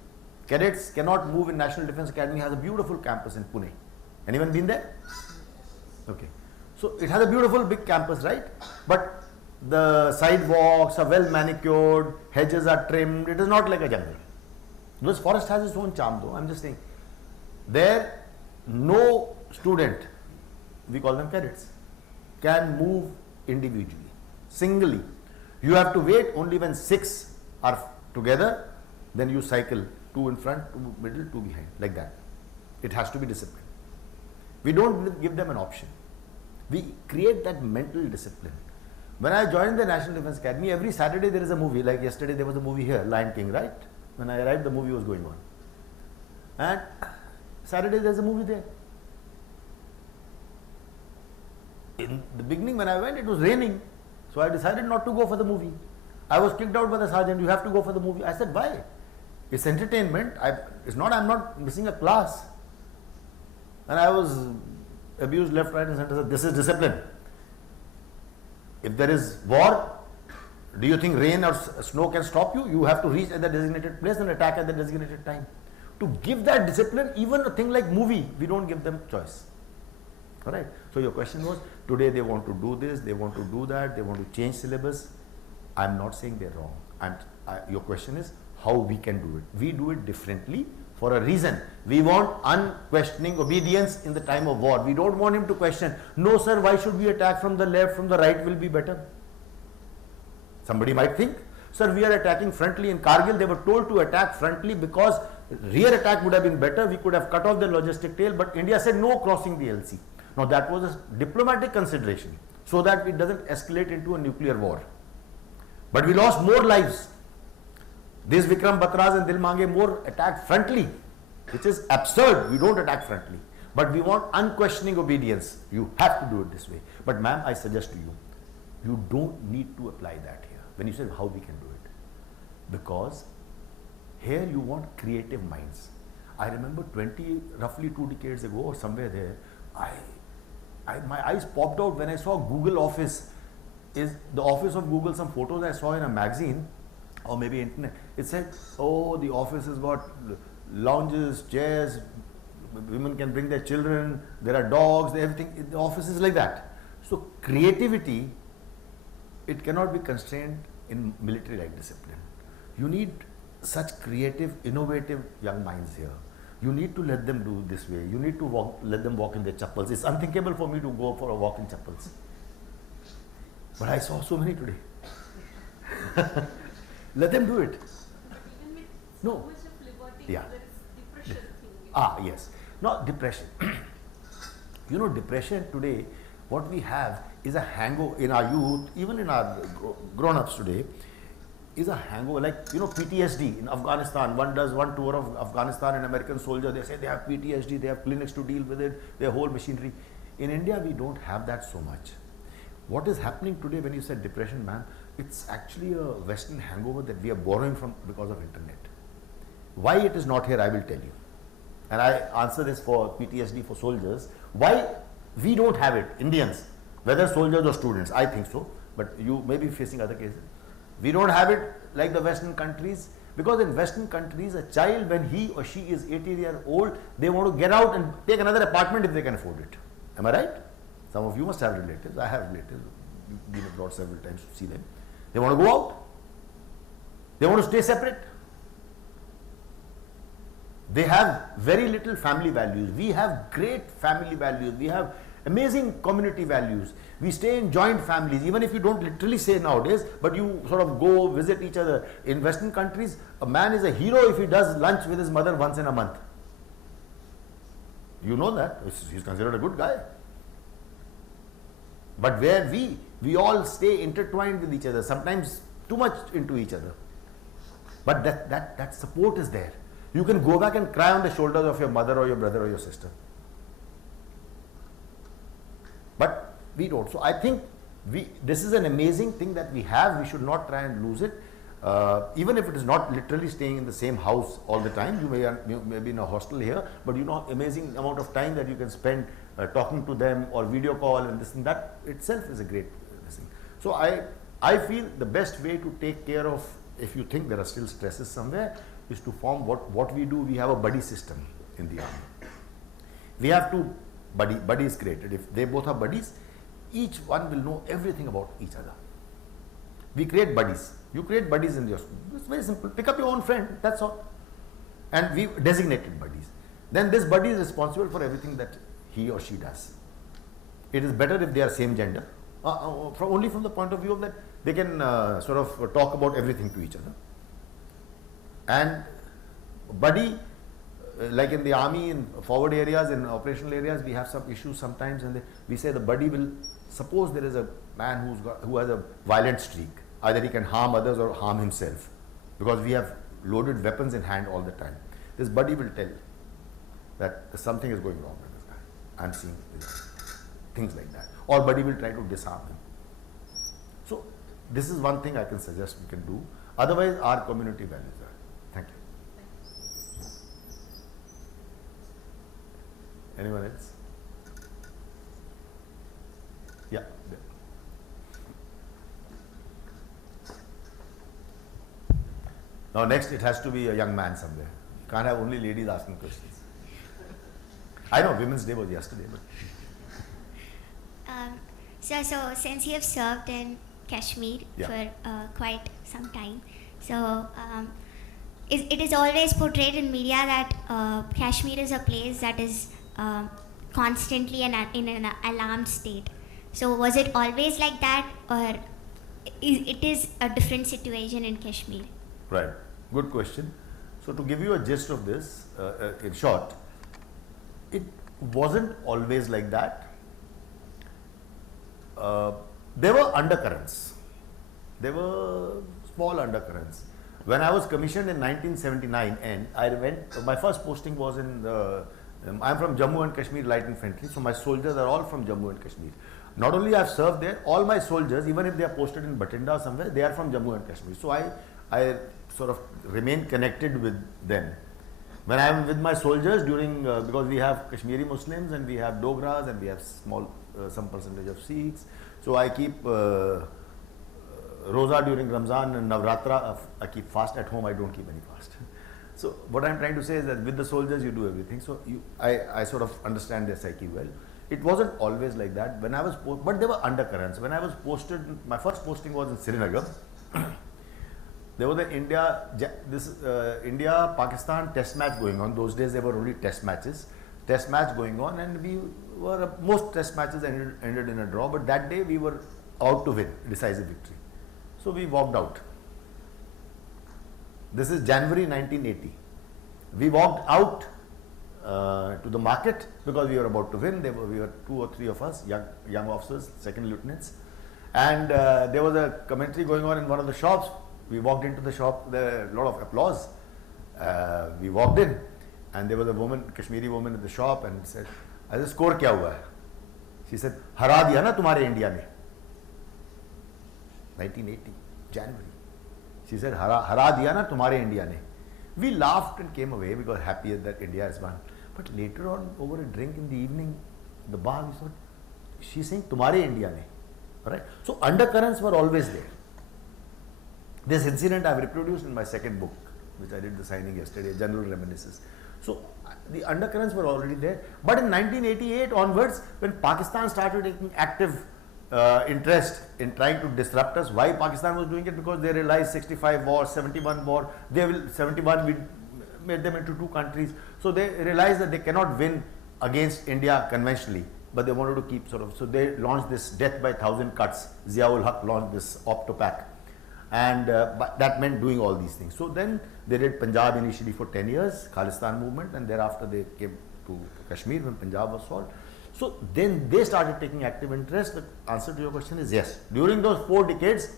Cadets cannot move in National Defence Academy, has a beautiful campus in Pune. Anyone been there? Okay. So it has a beautiful big campus, right? But the sidewalks are well manicured, hedges are trimmed. It is not like a jungle. This forest has its own charm though. I'm just saying. There, no student, we call them cadets, can move individually, singly. You have to wait only when 6 are together, then you cycle 2 in front, 2 middle, 2 behind, like that. It has to be disciplined. We don't give them an option. We create that mental discipline. When I joined the National Defence Academy, every Saturday there is a movie. Like yesterday there was a movie here, Lion King, right? When I arrived, the movie was going on. And Saturday there's a movie there. In the beginning when I went, it was raining. So I decided not to go for the movie. I was kicked out by the sergeant, you have to go for the movie. I said, why? It's entertainment. I'm not missing a class. And I was abused left, right and center. This is discipline. If there is war, do you think rain or snow can stop you? You have to reach at the designated place and attack at the designated time. To give that discipline, even a thing like movie, we don't give them choice. Alright. So your question was, today they want to do this, they want to do that, they want to change syllabus. I'm not saying they're wrong. Your question is how we can do it. We do it differently for a reason. We want unquestioning obedience in the time of war. We don't want him to question, no sir, why should we attack from the left, from the right will be better. Somebody might think, sir, we are attacking frontally in Kargil. They were told to attack frontally because rear attack would have been better. We could have cut off the logistic tail, but India said no crossing the LC. Now that was a diplomatic consideration so that it doesn't escalate into a nuclear war. But we lost more lives. These Vikram Batras and Dil Mange more attacked frontally, which is absurd. We don't attack frontally. But we want unquestioning obedience. You have to do it this way. But ma'am, I suggest to you, you don't need to apply that here. When you say how we can do it. Because here you want creative minds. I remember roughly 2 decades ago or somewhere there, my eyes popped out when I saw Google Office. Is the office of Google some photos I saw in a magazine or maybe internet. It said, oh, the office has got lounges, chairs, women can bring their children, there are dogs, everything, the office is like that. So creativity, it cannot be constrained in military-like discipline. You need such creative, innovative young minds here. You need to let them do this way. You need to let them walk in their chappals. It's unthinkable for me to go for a walk in chappals. But I saw so many today. Let them do it. But even with No. so much of liberty, Yeah. there is depression thing. Ah, yes. No, depression. You know, depression today, what we have is a hangover in our youth, even in our grown-ups today, is a hangover. Like, you know, PTSD in Afghanistan. One does one tour of Afghanistan, and American soldier, they say they have PTSD, they have clinics to deal with it, their whole machinery. In India, we don't have that so much. What is happening today when you said depression, ma'am, it's actually a Western hangover that we are borrowing from because of internet. Why it is not here, I will tell you. And I answer this for PTSD for soldiers. Why we don't have it, Indians, whether soldiers or students, I think so, but you may be facing other cases. We don't have it like the Western countries, because in Western countries, a child, when he or she is 18 years old, they want to get out and take another apartment if they can afford it. Am I right? Some of you must have relatives. I have relatives. You've been abroad several times to see them. They want to go out. They want to stay separate. They have very little family values. We have great family values. We have amazing community values. We stay in joint families, even if you don't literally say nowadays, but you sort of go visit each other. In Western countries, a man is a hero if he does lunch with his mother once in a month. You know that. He's considered a good guy. But where we all stay intertwined with each other, sometimes too much into each other. But that support is there. You can go back and cry on the shoulders of your mother or your brother or your sister. But we don't. So I think this is an amazing thing that we have. We should not try and lose it. Even if it is not literally staying in the same house all the time, you may be in a hostel here, but you know, amazing amount of time that you can spend talking to them or video call and this and that itself is a great thing. So I feel the best way to take care of, if you think there are still stresses somewhere, is to form what we do. We have a buddy system in the army. We have two buddies created. If they both are buddies, each one will know everything about each other. We create buddies. You create buddies in your school. It's very simple. Pick up your own friend, that's all. And we designated buddies. Then this buddy is responsible for everything that he or she does. It is better if they are same gender, only from the point of view of that they can sort of talk about everything to each other. And buddy, like in the army, in forward areas, in operational areas, we have some issues sometimes, and we say the buddy will, suppose there is a man who has a violent streak, either he can harm others or harm himself, because we have loaded weapons in hand all the time. This buddy will tell that something is going wrong with this guy. I'm seeing things like that. Or buddy will try to disarm him. So this is one thing I can suggest we can do. Otherwise, our community values are. Thank you. Anyone else? Yeah. There. Now next it has to be a young man somewhere. You can't have only ladies asking questions. I know Women's Day was yesterday, but so since you have served in Kashmir for quite some time, so it is always portrayed in media that Kashmir is a place that is constantly in an alarmed state. So was it always like that, or it is a different situation in Kashmir? right. Good question. So to give you a gist of this, in short, it wasn't always like that. There were undercurrents. There were small undercurrents. When I was commissioned in 1979, and I went, my first posting was in I'm from Jammu and Kashmir Light Infantry, so my soldiers are all from Jammu and Kashmir. Not only I have served there, all my soldiers, even if they are posted in Batinda or somewhere, they are from Jammu and Kashmir. So I sort of remain connected with them. When I am with my soldiers during, because we have Kashmiri Muslims and we have Dogras and we have some percentage of Sikhs. So I keep Roza during Ramzan and Navratra. I keep fast at home. I don't keep any fast. So what I'm trying to say is that with the soldiers you do everything. So I sort of understand their psyche well. It wasn't always like that. When I was, but there were undercurrents. When I was posted, my first posting was in Srinagar. There was an India-Pakistan test match going on. Those days there were only test matches. Test match going on, and most test matches ended in a draw. But that day we were out to win, decisive victory. So we walked out. This is January 1980. We walked out to the market because we were about to win. We were 2 or 3 of us, young officers, second lieutenants, and there was a commentary going on in one of the shops. We walked into the shop. There was a lot of applause. We walked in, and there was a woman, Kashmiri woman at the shop, and said, "I said, score kya hua hai?" She said, "हरा दिया ना तुम्हारे India ने." 1980 January. She said, "हरा दिया ना तुम्हारे India ने." We laughed and came away because happy that India has won. But later on, over a drink in the evening, the bar, we thought, she's saying, "Tumhare India ne." Right? So undercurrents were always there. This incident I've reproduced in my second book, which I did the signing yesterday, General Reminiscences. So the undercurrents were already there. But in 1988 onwards, when Pakistan started taking active interest in trying to disrupt us. Why Pakistan was doing it? Because they realized 65 war, 71 war, 71 we made them into 2 countries. So they realized that they cannot win against India conventionally, but they wanted to keep sort of, so they launched this death by 1,000 cuts. Ziaul Haq launched this Optopac, and that meant doing all these things. So then they did Punjab initially for 10 years, Khalistan movement, and thereafter they came to Kashmir when Punjab was solved. So then they started taking active interest. The answer to your question is yes. During those 4 decades,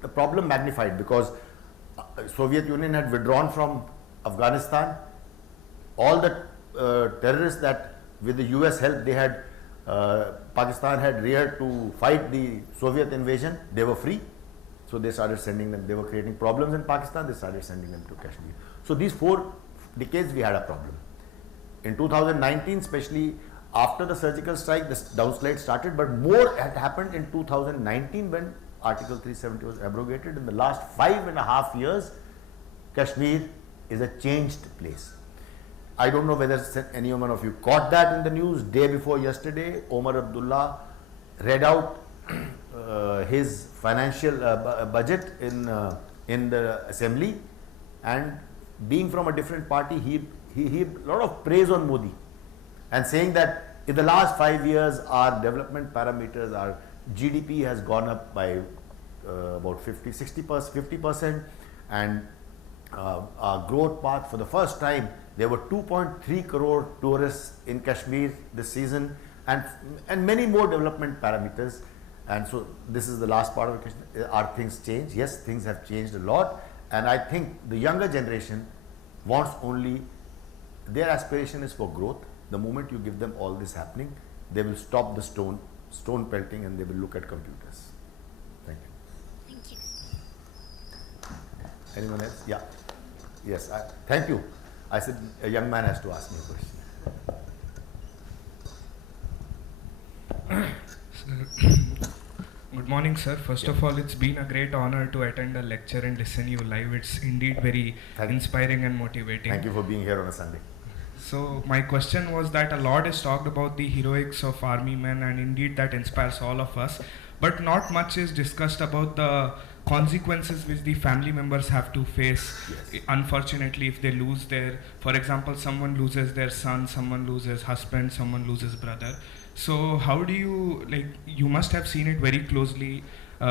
the problem magnified because Soviet Union had withdrawn from Afghanistan. All the terrorists that with the US help they had, Pakistan had reared to fight the Soviet invasion, they were free. So they started sending them, they were creating problems in Pakistan, they started sending them to Kashmir. So these 4 decades we had a problem. In 2019, especially after the surgical strike, the downslide started, but more had happened in 2019 when Article 370 was abrogated. In the last 5.5 years, Kashmir is a changed place. I don't know whether any one of you caught that in the news. Day before yesterday, Omar Abdullah read out his financial budget in the assembly, and being from a different party, he a lot of praise on Modi, and saying that in the last 5 years our development parameters, our GDP has gone up by about 50%, and our growth path, for the first time there were 2.3 crore tourists in Kashmir this season, and many more development parameters. And so this is the last part of Kashmir. Are things changed? Yes, things have changed a lot, and I think the younger generation wants only, their aspiration is for growth. The moment you give them all this happening, they will stop the stone pelting, and they will look at computers. Thank you. Thank you. Anyone else? Yeah. Yes. Thank you. I said a young man has to ask me a question. Good morning, sir. First of all, it's been a great honor to attend a lecture and listen to you live. It's indeed very inspiring and motivating. Thank you for being here on a Sunday. So my question was that a lot is talked about the heroics of army men, and indeed that inspires all of us, but not much is discussed about the consequences which the family members have to face. Yes. Unfortunately, if they lose for example, someone loses their son, someone loses husband, someone loses brother. So how do you, you must have seen it very closely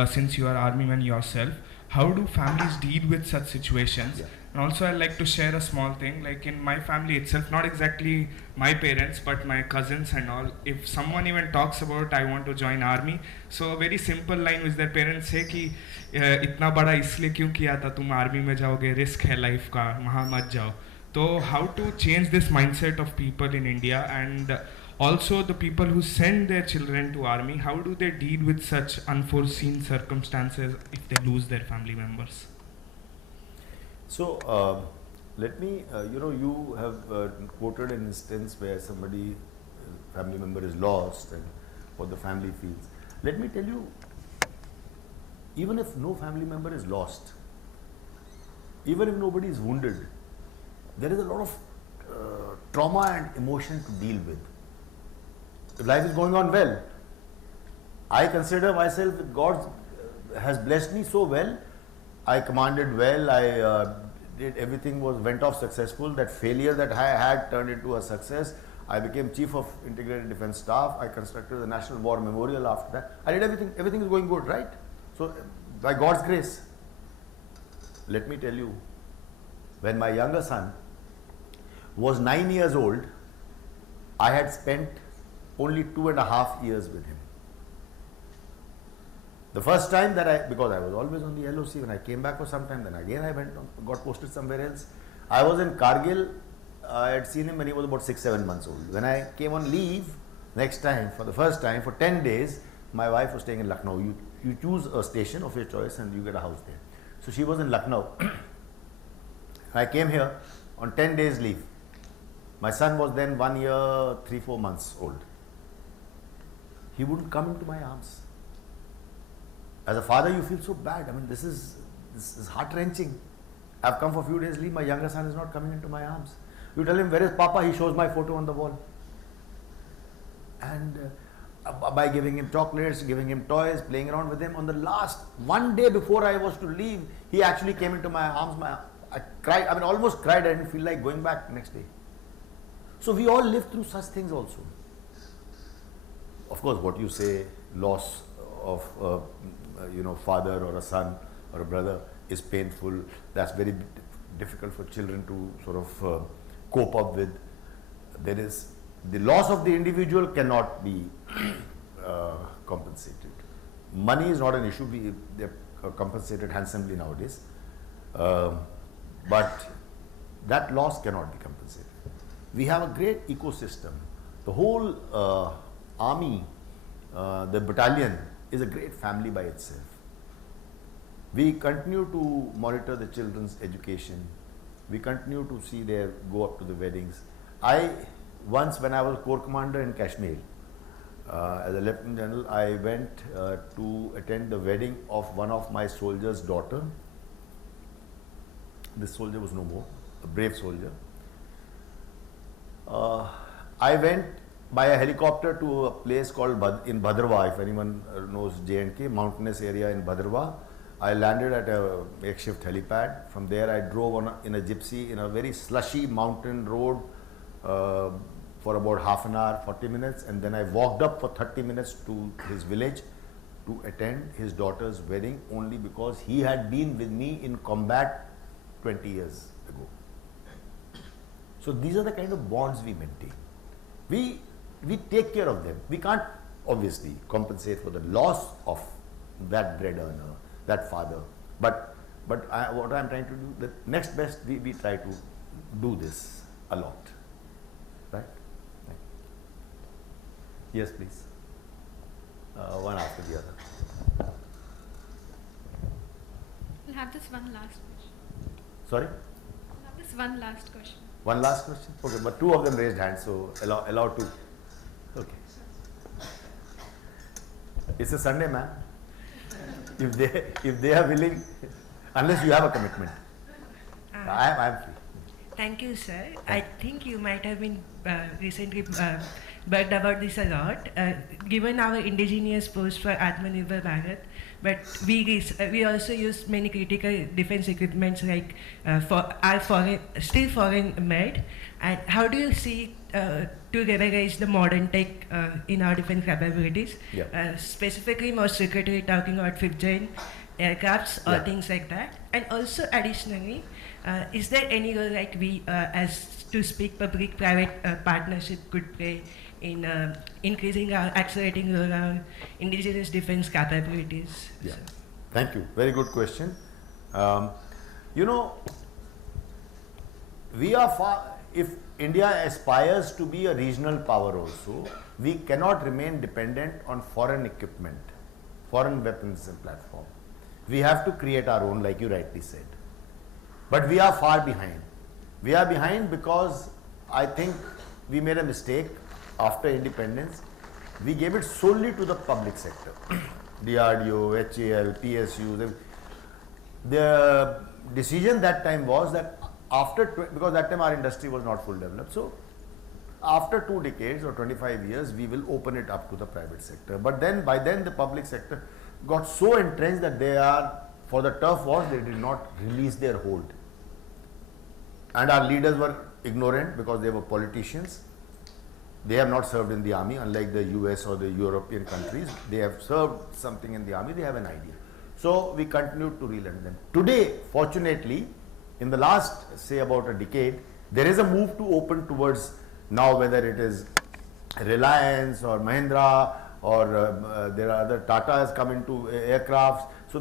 since you are army man yourself. How do families deal with such situations? Yeah. And also I'd like to share a small thing, like in my family itself, not exactly my parents, but my cousins and all, if someone even talks about I want to join army, so a very simple line which their parents say कि इतना बड़ा इसलिए क्यों किया था, तुम army में जाओगे, रिस्क है लाइफ का, वहाँ मत जाओ. So how to change this mindset of people in India, and also the people who send their children to army, how do they deal with such unforeseen circumstances if they lose their family members? So let me, you have quoted an instance where somebody, family member is lost and what the family feels. Let me tell you, even if no family member is lost, even if nobody is wounded, there is a lot of trauma and emotion to deal with. If life is going on well, I consider myself, God has blessed me so well. I commanded well, I did everything went off successful. That failure that I had turned into a success. I became Chief of Integrated Defence Staff. I constructed the National War Memorial after that. I did everything. Everything is going good, right? So, by God's grace, let me tell you, when my younger son was 9 years old, I had spent only 2.5 years with him. The first time that because I was always on the LOC, when I came back for some time, then again I got posted somewhere else. I was in Kargil. I had seen him when he was about 6-7 months old. When I came on leave next time, for the first time, for 10 days, my wife was staying in Lucknow. You choose a station of your choice and you get a house there. So she was in Lucknow. I came here on 10 days leave. My son was then 1 year, 3-4 months old. He wouldn't come into my arms. As a father, you feel so bad. I mean, this is heart-wrenching. I've come for a few days leave. My younger son is not coming into my arms. You tell him, where is Papa? He shows my photo on the wall. And by giving him chocolates, giving him toys, playing around with him, on the last one day before I was to leave, he actually came into my arms. I cried, I mean, almost cried. I didn't feel like going back next day. So we all live through such things also. Of course, what you say, loss of father or a son or a brother is painful. That's very difficult for children to sort of cope up with. There is the loss of the individual cannot be compensated. Money is not an issue. They're compensated handsomely nowadays, but that loss cannot be compensated. We have a great ecosystem. The whole army, the battalion, is a great family by itself. We continue to monitor the children's education. We continue to see them go up to the weddings. Once when I was Corps Commander in Kashmir, as a Lieutenant General, I went to attend the wedding of one of my soldiers' daughter. This soldier was no more, a brave soldier. I went by a helicopter to a place called in Bhadrawa, if anyone knows J&K, mountainous area in Bhadrawa. I landed at a makeshift helipad. From there I drove in a gypsy in a very slushy mountain road for about half an hour, 40 minutes, and then I walked up for 30 minutes to his village to attend his daughter's wedding, only because he had been with me in combat 20 years ago. So these are the kind of bonds we maintain. We take care of them. We can't obviously compensate for the loss of that bread earner, that father. But what I'm trying to do, the next best, we try to do this a lot. Right? Yes, please. One after the other. We'll have this one last question. Sorry? We'll have this one last question. One last question? Okay, but two of them raised hands, so allow two. Okay. It's a Sunday, man. If they are willing, unless you have a commitment. I'm free. Thank you, sir. I think you might have been recently bugged about this a lot. Given our indigenous push for Atmanirbhar Bharat, but we also use many critical defense equipments like still foreign made. And how do you see to leverage the modern tech in our defense capabilities? Yeah. Specifically, more secretly talking about fifth-gen aircrafts or things like that. And also, additionally, is there any role like we, as to speak, public-private partnership could play in increasing our, accelerating our indigenous defense capabilities? Yeah. So. Thank you. Very good question. We are far. If India aspires to be a regional power also, we cannot remain dependent on foreign equipment, foreign weapons and platform. We have to create our own, like you rightly said. But we are far behind. We are behind because I think we made a mistake after independence. We gave it solely to the public sector. DRDO, HAL, PSUs. The decision that time was that because that time our industry was not full developed. So after 2 decades or 25 years, we will open it up to the private sector. But then, by then, the public sector got so entrenched that they are, for the turf wars, they did not release their hold. And our leaders were ignorant because they were politicians. They have not served in the army, unlike the US or the European countries. They have served something in the army, they have an idea. So we continued to relent them. Today, fortunately, in the last, say, about a decade, there is a move to open towards now, whether it is Reliance or Mahindra or there are other, Tata has come into aircrafts, so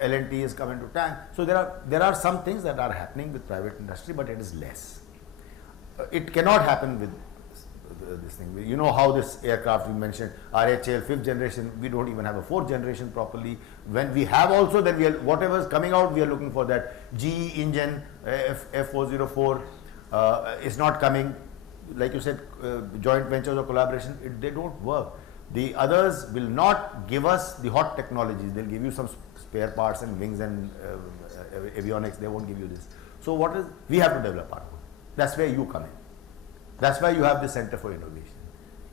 L&T has come into tank. So there are some things that are happening with private industry, but it is less. It cannot happen with this thing. You know how this aircraft you mentioned, RHL, 5th generation, we don't even have a 4th generation properly. When we have also, then we are, whatever is coming out, we are looking for that. GE engine, F404 is not coming. Like you said, joint ventures or collaboration, they don't work. The others will not give us the hot technologies. They'll give you some spare parts and wings and avionics. They won't give you this. So we have to develop our own. That's where you come in. That's why you have the Center for Innovation.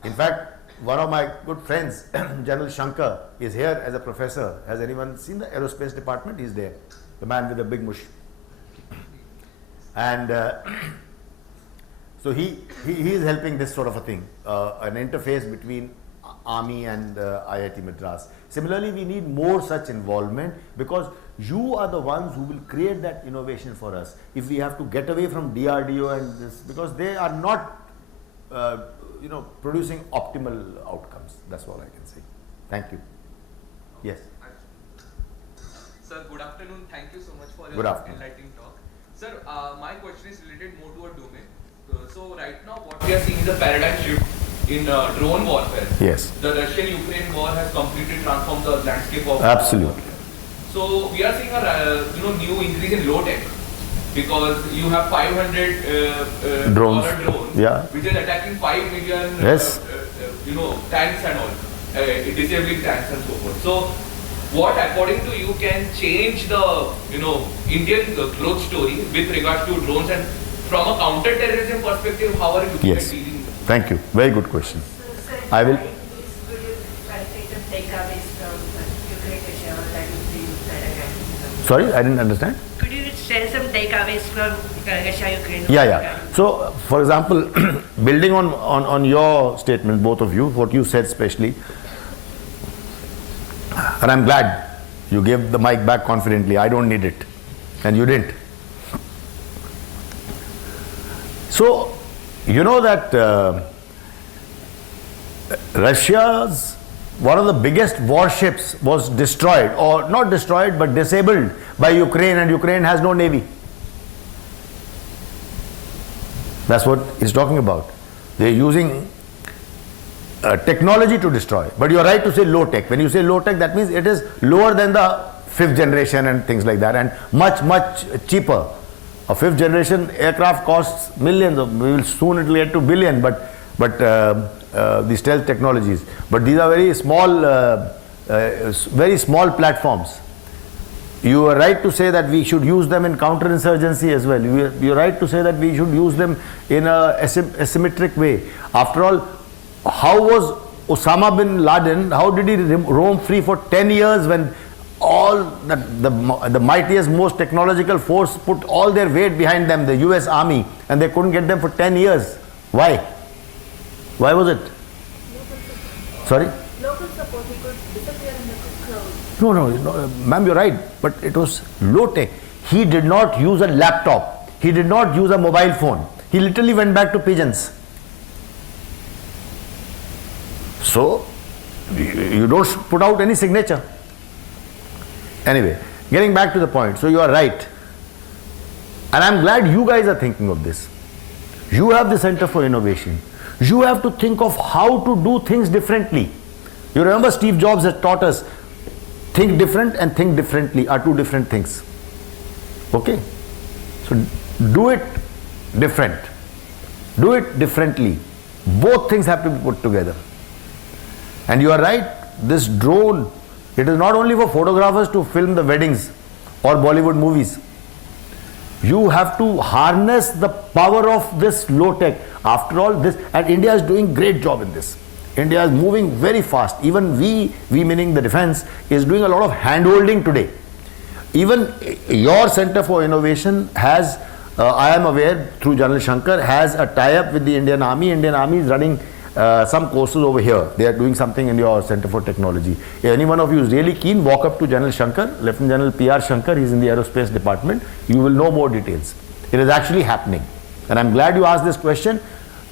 In fact, one of my good friends, General Shankar, is here as a professor. Has anyone seen the aerospace department? He's there, the man with the big mush. And so he is helping this sort of a thing, an interface between Army and IIT Madras. Similarly, we need more such involvement, because you are the ones who will create that innovation for us. If we have to get away from DRDO and this, because they are not, producing optimal outcomes. That's all I can say. Thank you. Yes. Sir, good afternoon. Thank you so much for your enlightening talk. Sir, my question is related more to a domain. So right now, what we are seeing is a paradigm shift in drone warfare. Yes. The Russian-Ukraine war has completely transformed the landscape of absolutely. Warfare. So we are seeing a new increase in low tech, because you have 500 drones, yeah, which is attacking 5 million yes. Tanks and all, disabling tanks and so forth. So what, according to you, can change the Indian growth story with regards to drones, and from a counter-terrorism perspective, how are you looking at dealing? Thank you. Very good question. So, I will. Sorry, I didn't understand. Could you share some takeaways from Russia-Ukraine? Yeah. So, for example, building on your statement, both of you, what you said especially, and I'm glad you gave the mic back confidently. I don't need it, and you didn't. So, you know that Russia's one of the biggest warships was destroyed, or not destroyed but disabled by Ukraine, and Ukraine has no navy. That's what he's talking about. They're using technology to destroy. But you're right to say low tech. When you say low tech, that means it is lower than the 5th generation and things like that, and much cheaper. A 5th generation aircraft costs millions. Soon it will get to billion, but the stealth technologies. But these are very small platforms. You are right to say that we should use them in counterinsurgency as well. You are right to say that we should use them in a asymmetric way. After all, how was Osama bin Laden, how did he roam free for 10 years when all the mightiest, most technological force put all their weight behind them, the US Army, and they couldn't get them for 10 years? Why? Why was it? Sorry? Local support, he could disappear in the crowd. No, ma'am, you're right, but it was low tech. He did not use a laptop. He did not use a mobile phone. He literally went back to pigeons. So, you don't put out any signature. Anyway, getting back to the point, so you are right. And I'm glad you guys are thinking of this. You have the Center for Innovation. You have to think of how to do things differently. You remember Steve Jobs has taught us, think different and think differently are two different things. Okay? So do it different. Do it differently. Both things have to be put together. And you are right, this drone, it is not only for photographers to film the weddings or Bollywood movies. You have to harness the power of this low tech. After all, this, and India is doing great job in this. India is moving very fast. Even we meaning the defense, is doing a lot of hand-holding today. Even your Center for Innovation has, I am aware through General Shankar, has a tie-up with the Indian Army. Indian Army is running some courses over here. They are doing something in your Center for Technology. If any one of you is really keen, walk up to General Shankar, Lieutenant General P.R. Shankar, he is in the Aerospace Department. You will know more details. It is actually happening. And I'm glad you asked this question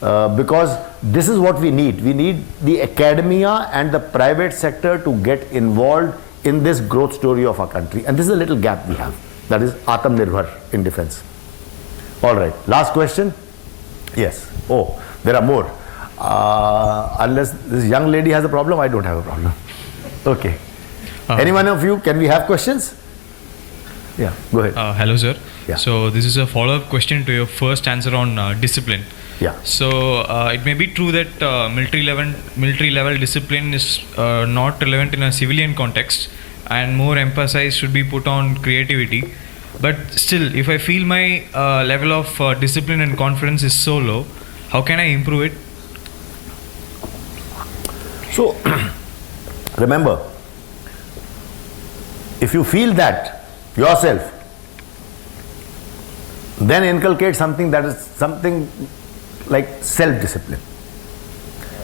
because this is what we need. We need the academia and the private sector to get involved in this growth story of our country. And this is a little gap we have. That is Atmanirbhar in defense. All right, last question. Yes. Oh, there are more. Unless this young lady has a problem, I don't have a problem. Okay. Any one of you, can we have questions? Yeah, go ahead. Hello, sir. Yeah. So this is a follow-up question to your first answer on discipline. Yeah. So it may be true that military level discipline is not relevant in a civilian context, and more emphasis should be put on creativity. But still, if I feel my level of discipline and confidence is so low, how can I improve it? So, remember, if you feel that yourself, then inculcate something that is something like self-discipline.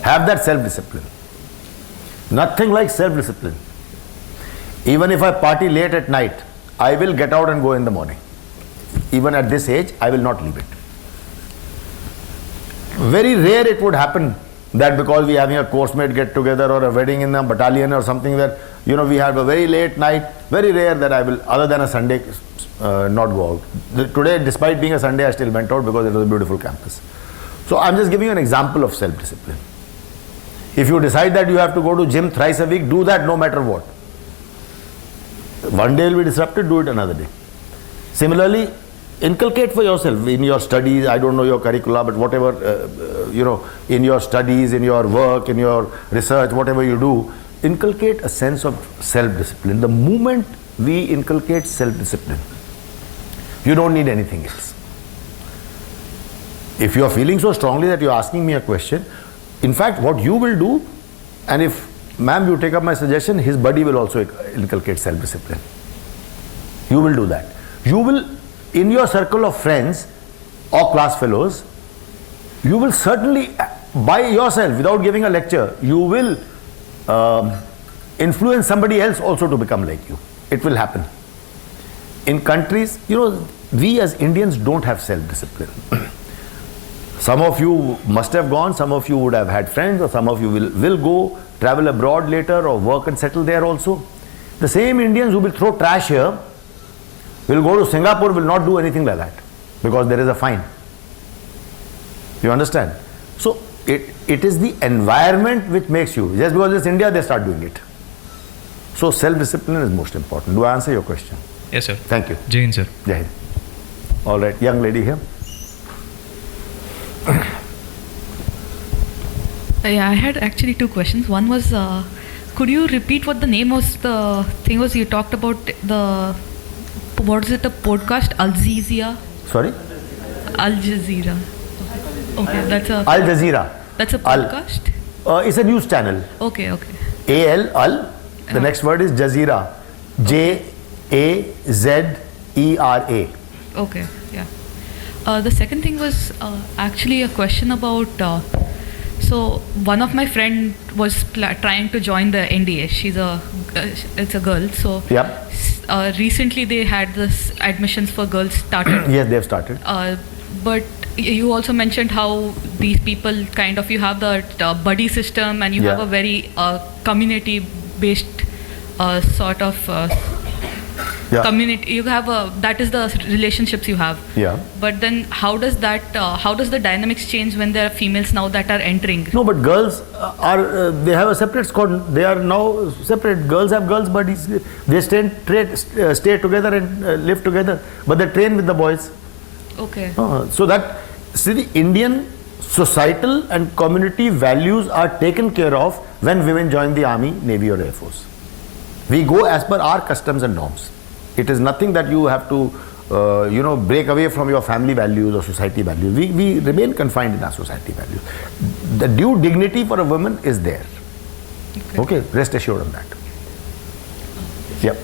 Have that self-discipline. Nothing like self-discipline. Even if I party late at night, I will get out and go in the morning. Even at this age, I will not leave it. Very rare it would happen that because we are having a course mate get together or a wedding in a battalion or something that, you know, we have a very late night, very rare that I will, other than a Sunday, not go out. Today, despite being a Sunday, I still went out because it was a beautiful campus. So I'm just giving you an example of self-discipline. If you decide that you have to go to gym thrice a week, do that no matter what. One day will be disrupted, do it another day. Similarly, inculcate for yourself in your studies, I don't know your curricula, but whatever, you know, in your studies, in your work, in your research, whatever you do, inculcate a sense of self-discipline. The moment we inculcate self-discipline, you don't need anything else. If you are feeling so strongly that you are asking me a question, in fact, what you will do, and if, ma'am, you take up my suggestion, his buddy will also inculcate self-discipline. You will do that. You will, in your circle of friends or class fellows, you will certainly, by yourself, without giving a lecture, you will influence somebody else also to become like you. It will happen. In countries, you know, we as Indians don't have self-discipline. Some of you must have gone, some of you would have had friends, or some of you will go, travel abroad later, or work and settle there also. The same Indians who will throw trash here will go to Singapore, will not do anything like that because there is a fine. You understand? So it is the environment which makes you. Just because it's India, they start doing it. So self-discipline is most important. Do I answer your question? Yes, sir. Thank you. Jai Hind, sir. Jai Hind. All right, young lady here. Yeah, I had actually two questions. One was, could you repeat what the name was? The thing was, you talked about the, what is it, a podcast, Al Jazeera? Sorry? Al Jazeera. Okay, that's a... Al Jazeera. That's a podcast? It's a news channel. Okay, okay. A-L, Al. The next word is Jazeera. J-A-Z-E-R-A. Okay, yeah. The second thing was actually a question about, so one of my friend was trying to join the NDA. It's a girl. So yep. Recently they had this admissions for girls started. Yes, they have started. But you also mentioned how these people kind of, you have the buddy system and you have a very community-based sort of community. You have that is the relationships you have. Yeah. But then how does that? How does the dynamics change when there are females now that are entering? No, but girls are. They have a separate squad. They are now separate. Girls have girls buddies. They stay together and live together. But they train with the boys. Okay. So that, see, the Indian societal and community values are taken care of when women join the army, navy, or air force. We go as per our customs and norms. It is nothing that you have to break away from your family values or society values. We remain confined in our society values. The due dignity for a woman is there. Okay, rest assured of that. Yep.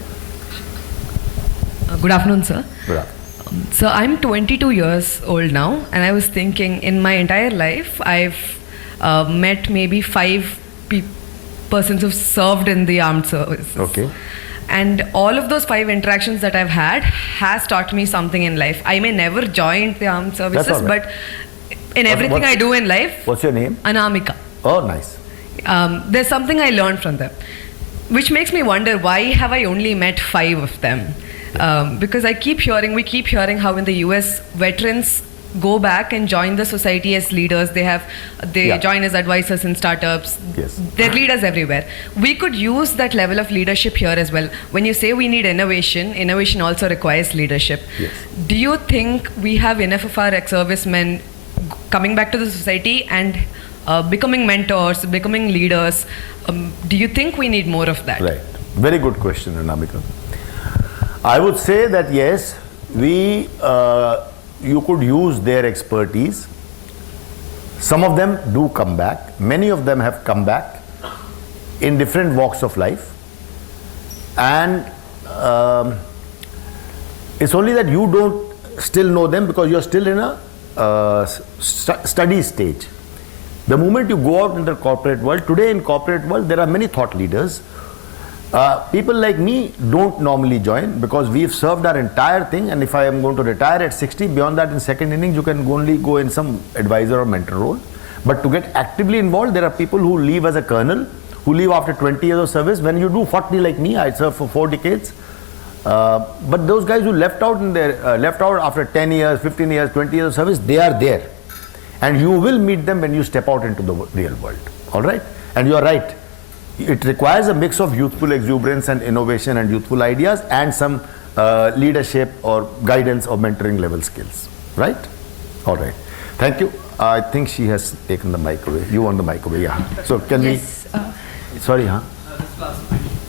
Good afternoon, sir. Good afternoon. So I'm 22 years old now, and I was thinking in my entire life, I've met maybe 5 persons who've served in the armed services. Okay. And all of those 5 interactions that I've had has taught me something in life. I may never join the armed services, but in everything I do in life. What's your name? Anamika. Oh, nice. There's something I learned from them, which makes me wonder, why have I only met 5 of them? Because we keep hearing how in the US, veterans go back and join the society as leaders. They join as advisors in startups. Yes. They're leaders everywhere. We could use that level of leadership here as well. When you say we need innovation also requires leadership. Yes. Do you think we have enough of our ex-servicemen coming back to the society and becoming mentors, becoming leaders? Do you think we need more of that? Right. Very good question, Anamika. I would say that yes, you could use their expertise. Some of them do come back. Many of them have come back in different walks of life. And it's only that you don't still know them because you're still in a study stage. The moment you go out in the corporate world, today in corporate world, there are many thought leaders. People like me don't normally join because we've served our entire thing, and if I am going to retire at 60, beyond that in second innings, you can only go in some advisor or mentor role. But to get actively involved, there are people who leave as a colonel, who leave after 20 years of service. When you do 40 like me, I served for 4 decades. But those guys who left out after 10 years, 15 years, 20 years of service, they are there. And you will meet them when you step out into the real world. All right? And you are right. It requires a mix of youthful exuberance and innovation and youthful ideas and some leadership or guidance or mentoring level skills. Right? All right. Thank you. I think she has taken the mic away. You want the mic away, yeah. So can we... Sorry, huh?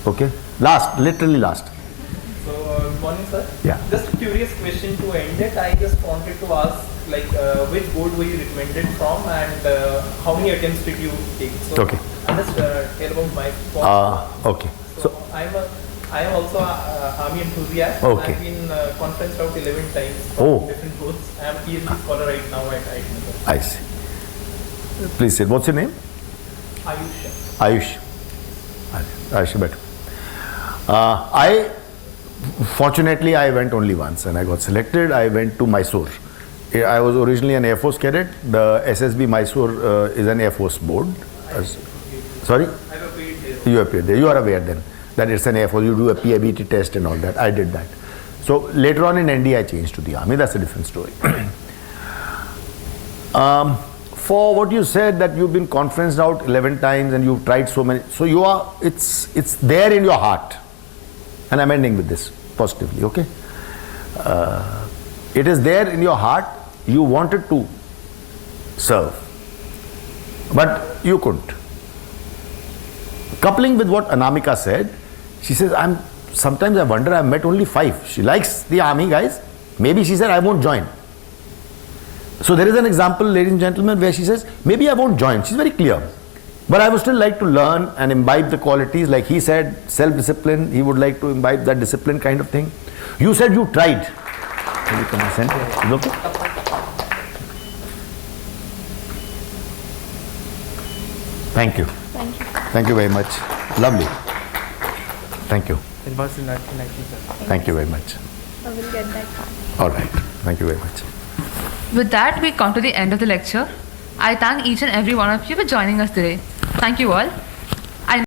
Okay. Last, literally last. So, good morning, sir. Yeah. Just a curious question to end it. I just wanted to ask, like, which board were you recommended from and how many attempts did you take? So, okay. I'll just tell about my point. Okay. So, I am also an army enthusiast. Okay. I've been conferenced out 11 times Oh. from different groups. I am a PhD scholar right now at EIT Madras. I see. Please say, what's your name? Ayush. Ayush better. Fortunately, I went only once and I got selected. I went to Mysore. I was originally an Air Force cadet. The SSB Mysore is an Air Force board. Sorry? You appeared there. You are aware then that it's an Air Force. You do a PIBT test and all that. I did that. So later on in ND, I changed to the Army. That's a different story. For what you said that you've been conferenced out 11 times and you've tried so many. So you are, it's there in your heart. And I'm ending with this positively, okay? It is there in your heart. You wanted to serve, but you couldn't. Coupling with what Anamika said, she says, sometimes I wonder, I've met only 5. She likes the army guys. Maybe she said, I won't join. So there is an example, ladies and gentlemen, where she says, maybe I won't join. She's very clear. But I would still like to learn and imbibe the qualities, like he said, self-discipline. He would like to imbibe that discipline kind of thing. You said you tried. Can you come and send? Is it okay? Thank you. Thank you. Thank you very much. Lovely. Thank you. It was in 1990, sir. Thank you very much. I will get that. All right. Thank you very much. With that, we come to the end of the lecture. I thank each and every one of you for joining us today. Thank you all.